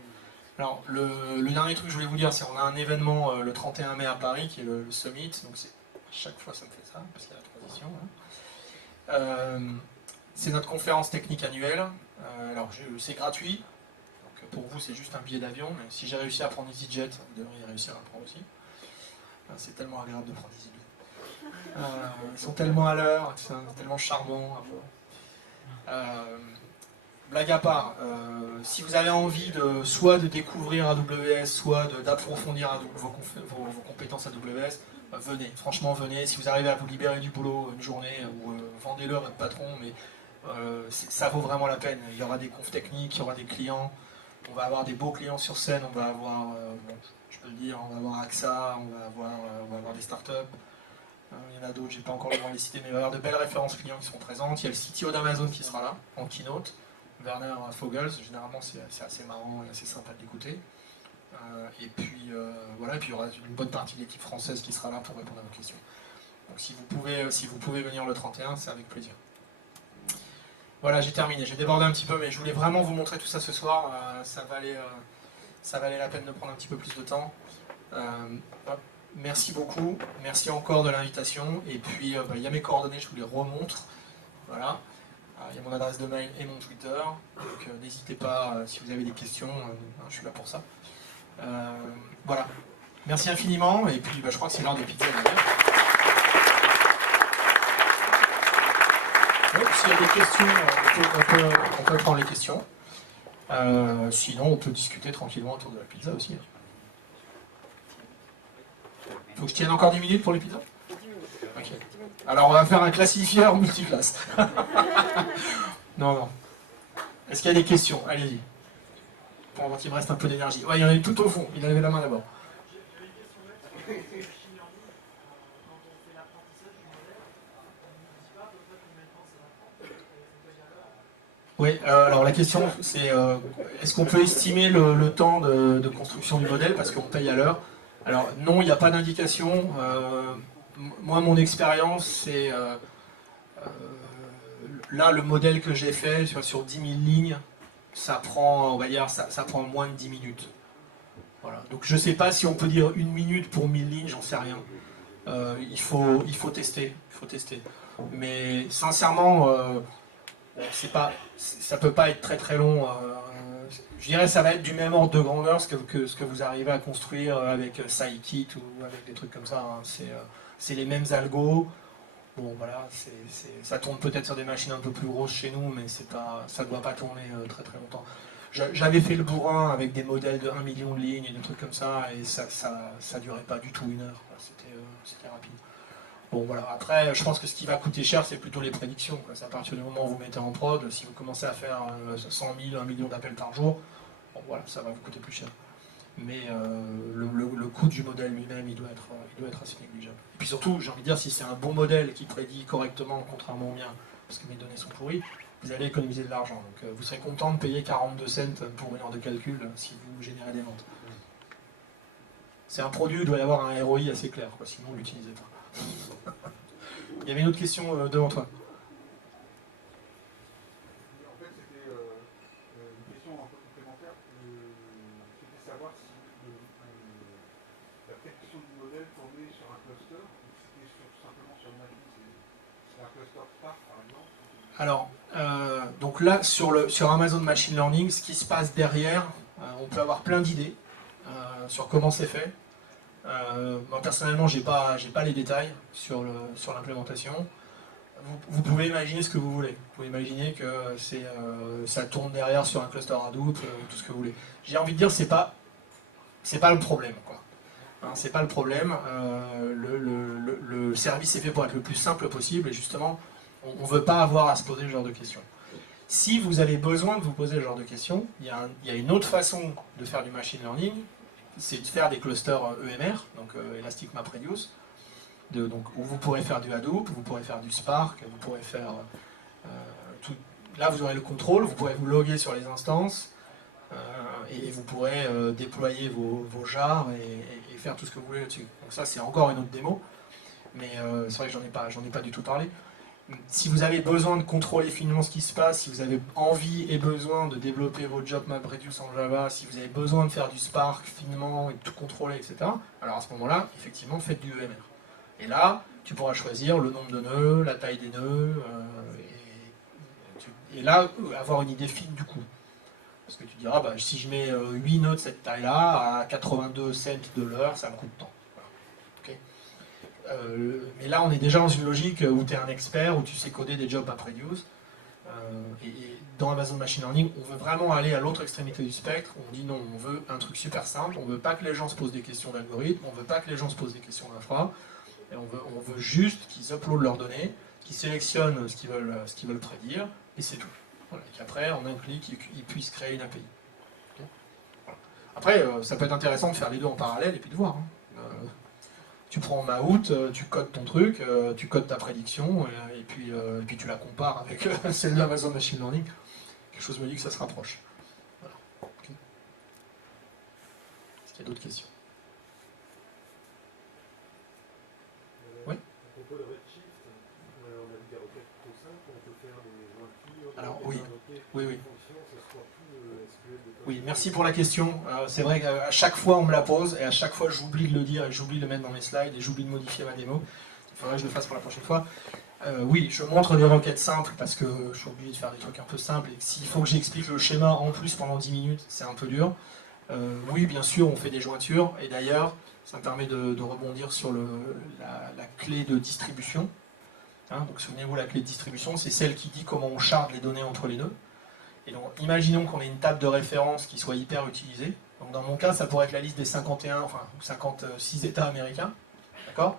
Alors, le dernier truc que je voulais vous dire, c'est qu'on a un événement le 31 mai à Paris, qui est le Summit, donc chaque fois ça me fait ça, parce qu'il y a la transition. Hein. C'est notre conférence technique annuelle, alors c'est gratuit, donc pour vous c'est juste un billet d'avion, mais si j'ai réussi à prendre EasyJet, vous devriez réussir à le prendre aussi. C'est tellement agréable de prendre EasyJet. Ils sont tellement à l'heure, c'est tellement charmant. Blague à part, si vous avez envie soit de découvrir AWS, soit d'approfondir vos compétences AWS, venez, franchement venez. Si vous arrivez à vous libérer du boulot une journée, ou vendez-le à votre patron, mais ça vaut vraiment la peine. Il y aura des confs techniques, il y aura des clients, on va avoir des beaux clients sur scène, on va avoir, bon, je peux le dire, on va avoir AXA, on va avoir des startups. Il y en a d'autres, je n'ai pas encore le droit de les citer, mais il va y avoir de belles références clients qui seront présentes. Il y a le CTO d'Amazon qui sera là, en keynote, Werner Vogels, généralement c'est assez marrant et assez sympa de l'écouter. Et puis voilà, et puis il y aura une bonne partie de l'équipe française qui sera là pour répondre à vos questions. Donc si vous pouvez venir le 31, c'est avec plaisir. Voilà, j'ai terminé, j'ai débordé un petit peu, mais je voulais vraiment vous montrer tout ça ce soir. Ça valait la peine de prendre un petit peu plus de temps. Merci beaucoup, merci encore de l'invitation, et puis il y a mes coordonnées, je vous les remontre, voilà, il y a mon adresse de mail et mon Twitter, donc n'hésitez pas si vous avez des questions, je suis là pour ça. Voilà, merci infiniment, et puis je crois que c'est l'heure des pizzas d'ailleurs. S'il y a des questions, on peut prendre les questions, sinon on peut discuter tranquillement autour de la pizza aussi. Faut que je tienne encore 10 minutes pour les pizzas? 10 minutes. Ok. Alors on va faire un classifieur multiclasse. Non, non. Est-ce qu'il y a des questions? Allez-y. Pendant qu'il me reste un peu d'énergie. Ouais, il y en a une tout au fond. Il a levé la main d'abord. Oui, alors la question c'est est-ce qu'on peut estimer le temps de construction du modèle parce qu'on paye à l'heure? Alors non, il n'y a pas d'indication. Moi, mon expérience, c'est là le modèle que j'ai fait sur 10 000 lignes, ça prend, on va dire, ça prend moins de 10 minutes. Voilà. Donc je ne sais pas si on peut dire 1 minute pour 1000 lignes, j'en sais rien. Il faut tester, il faut tester. Mais sincèrement, ça peut pas être très très long. Je dirais que ça va être du même ordre de grandeur que ce que vous arrivez à construire avec Scikit ou avec des trucs comme ça. Hein. C'est les mêmes algos. Bon voilà, ça tourne peut-être sur des machines un peu plus grosses chez nous, mais ça ne doit pas tourner très très longtemps. J'avais fait le bourrin avec des modèles de 1 million de lignes et des trucs comme ça, et ça durait pas du tout 1 heure. C'était rapide. Bon voilà, après je pense que ce qui va coûter cher c'est plutôt les prédictions. C'est à partir du moment où vous mettez en prod, si vous commencez à faire 100 000, 1 million d'appels par jour, bon, voilà, ça va vous coûter plus cher. Mais le coût du modèle lui-même il doit être assez négligeable. Et puis surtout, j'ai envie de dire, si c'est un bon modèle qui prédit correctement, contrairement au mien, parce que mes données sont pourries, vous allez économiser de l'argent. Donc vous serez content de payer 42 cents pour une heure de calcul si vous générez des ventes. C'est un produit où il doit y avoir un ROI assez clair, sinon vous ne l'utilisez pas. Il y avait une autre question devant toi. En fait, c'était une question un peu complémentaire. C'était savoir si la prédiction du modèle tournait sur un cluster ou si c'était simplement sur une machine. C'est un cluster Spark, par exemple. Alors, donc là, sur Amazon Machine Learning, ce qui se passe derrière, on peut avoir plein d'idées sur comment c'est fait. Moi personnellement, j'ai pas les détails sur l'implémentation. Vous pouvez imaginer ce que vous voulez. Vous pouvez imaginer que ça tourne derrière sur un cluster Hadoop, tout ce que vous voulez. J'ai envie de dire, c'est pas le problème, quoi. Hein, c'est pas le problème. Le service est fait pour être le plus simple possible, et justement, on ne veut pas avoir à se poser ce genre de questions. Si vous avez besoin de vous poser ce genre de questions, il y a une autre façon de faire du machine learning, c'est de faire des clusters EMR, donc Elastic MapReduce, où vous pourrez faire du Hadoop, vous pourrez faire du Spark, vous pourrez faire tout. Là, vous aurez le contrôle, vous pourrez vous loguer sur les instances, et vous pourrez déployer vos jars et faire tout ce que vous voulez là-dessus. Donc ça, c'est encore une autre démo, mais c'est vrai que j'en ai pas du tout parlé. Si vous avez besoin de contrôler finement ce qui se passe, si vous avez envie et besoin de développer votre job MapReduce en Java, si vous avez besoin de faire du Spark finement et de tout contrôler, etc., alors à ce moment-là, effectivement, faites du EMR. Et là, tu pourras choisir le nombre de nœuds, la taille des nœuds, et là, avoir une idée fine du coût. Parce que tu diras, bah, si je mets 8 nœuds de cette taille-là, à 82 cents de l'heure, ça me coûte tant. Mais là, on est déjà dans une logique où tu es un expert, où tu sais coder des jobs MapReduce. Et dans Amazon Machine Learning, on veut vraiment aller à l'autre extrémité du spectre. On dit non, on veut un truc super simple. On ne veut pas que les gens se posent des questions d'algorithme. On ne veut pas que les gens se posent des questions d'infra. Et on veut juste qu'ils uploadent leurs données, qu'ils sélectionnent ce qu'ils veulent prédire, et c'est tout. Voilà. Et qu'après, en un clic, ils puissent créer une API. Okay. Voilà. Après, ça peut être intéressant de faire les deux en parallèle et puis de voir. Hein. Tu prends Mahout, tu codes ton truc, tu codes ta prédiction, et puis tu la compares avec celle d'Amazon Machine Learning. Quelque chose me dit que ça se rapproche. Voilà. Okay. Est-ce qu'il y a d'autres questions? Oui. À propos de Redshift, on a vu des requêtes plutôt simples, on peut faire des jointures, alors des oui, oui. fonctions, ce soit plus SQL de Oui, merci pour la question. C'est vrai qu'à chaque fois on me la pose, et à chaque fois j'oublie de le dire, et j'oublie de le mettre dans mes slides, et j'oublie de modifier ma démo. Il faudrait que je le fasse pour la prochaine fois. Oui, je montre des requêtes simples, parce que je suis obligé de faire des trucs un peu simples, et s'il faut que j'explique le schéma en plus pendant 10 minutes, c'est un peu dur. Oui, bien sûr, on fait des jointures, et d'ailleurs, ça me permet de rebondir sur la clé de distribution. Hein, donc souvenez-vous, la clé de distribution, c'est celle qui dit comment on charge les données entre les nœuds. Et donc, imaginons qu'on ait une table de référence qui soit hyper utilisée. Donc, dans mon cas, ça pourrait être la liste des 51, enfin 56 États américains. D'accord ?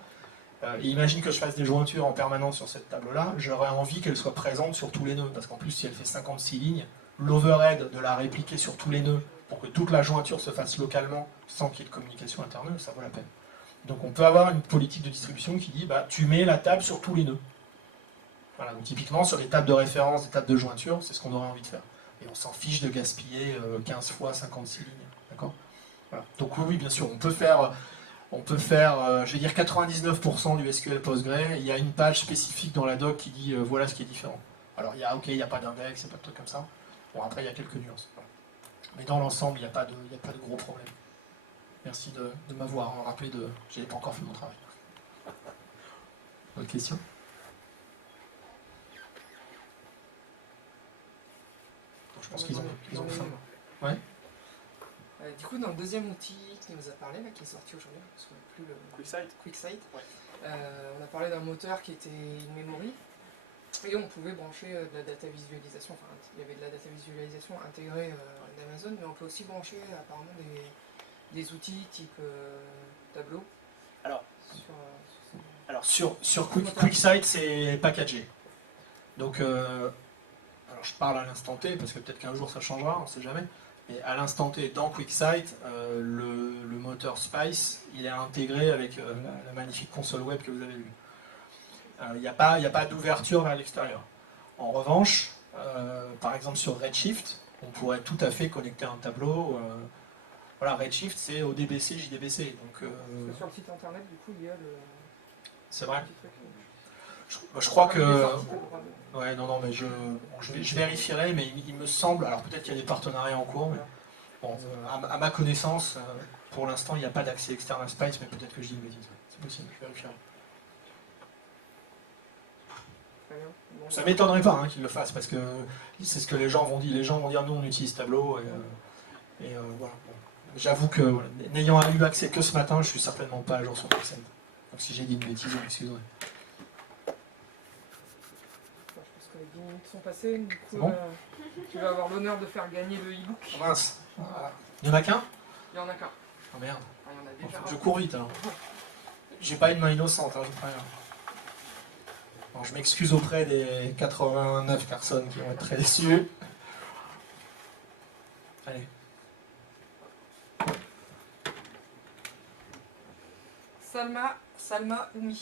Et imagine que je fasse des jointures en permanence sur cette table-là, j'aurais envie qu'elle soit présente sur tous les nœuds, parce qu'en plus, si elle fait 56 lignes, l'overhead de la répliquer sur tous les nœuds, pour que toute la jointure se fasse localement, sans qu'il y ait de communication interne, ça vaut la peine. Donc on peut avoir une politique de distribution qui dit, bah, tu mets la table sur tous les nœuds. Voilà, donc typiquement, sur les tables de référence, des tables de jointure, c'est ce qu'on aurait envie de faire. Et on s'en fiche de gaspiller 15 fois 56 lignes. D'accord ? Voilà. Donc oui, bien sûr, on peut faire, je vais dire 99% du SQL Postgre. Il y a une page spécifique dans la doc qui dit voilà ce qui est différent. Alors il n'y a pas d'index, il n'y a pas de truc comme ça. Bon, après il y a quelques nuances. Voilà. Mais dans l'ensemble, il n'y a pas de gros problème. Merci de m'avoir rappelé de... Je n'ai pas encore fait mon travail. Autre question ? Donc, je pense qu'ils ont faim. Ouais. Du coup, dans le deuxième outil qui nous a parlé, là, qui est sorti aujourd'hui, je ne me souviens plus le QuickSight, on a parlé d'un moteur qui était in-memory, et on pouvait brancher de la data visualisation, enfin il y avait de la data visualisation intégrée d'Amazon, mais on peut aussi brancher apparemment des outils type Tableau. Alors sur QuickSight, c'est packagé. Donc, alors je parle à l'instant T, parce que peut-être qu'un jour ça changera, on ne sait jamais. Et à l'instant T, dans QuickSight, le moteur Spice, il est intégré avec la magnifique console web que vous avez vue. Il n'y a pas d'ouverture vers l'extérieur. En revanche, par exemple sur Redshift, on pourrait tout à fait connecter un tableau. Voilà, Redshift, c'est ODBC, JDBC. Donc, sur le site internet, du coup, il y a le... C'est vrai. petit truc. Je crois que... Ouais, non, mais je vérifierai, mais il me semble, alors peut-être qu'il y a des partenariats en cours, mais bon, à ma connaissance, pour l'instant, il n'y a pas d'accès externe à Spice, mais peut-être que je dis une bêtise. C'est possible, je vérifierai. Bon, Ça m'étonnerait pas qu'ils le fassent, parce que c'est ce que les gens vont dire. Les gens vont dire, nous, on utilise Tableau, et voilà. Bon. J'avoue que, voilà, n'ayant eu accès que ce matin, je suis certainement pas à jour sur QuickSight. Donc si j'ai dit une bêtise, vous m'excuserez. Les 10 minutes sont passées, du coup Bon. Tu vas avoir l'honneur de faire gagner le e-book. Oh, mince. Il y en a qu'un ? Il y en a qu'un. Oh merde. Enfin, il y en a déjà Je cours vite alors. J'ai pas une main innocente, je préviens. Bon, je m'excuse auprès des 89 personnes qui vont être très déçues. Allez. Salma Oumi.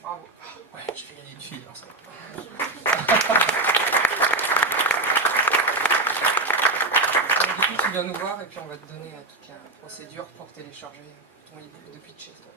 Bravo. Ouais, j'ai fait gagner une fille, alors ça va. Donc, du coup, tu viens nous voir et puis on va te donner toute la procédure pour télécharger ton e-book depuis chez toi.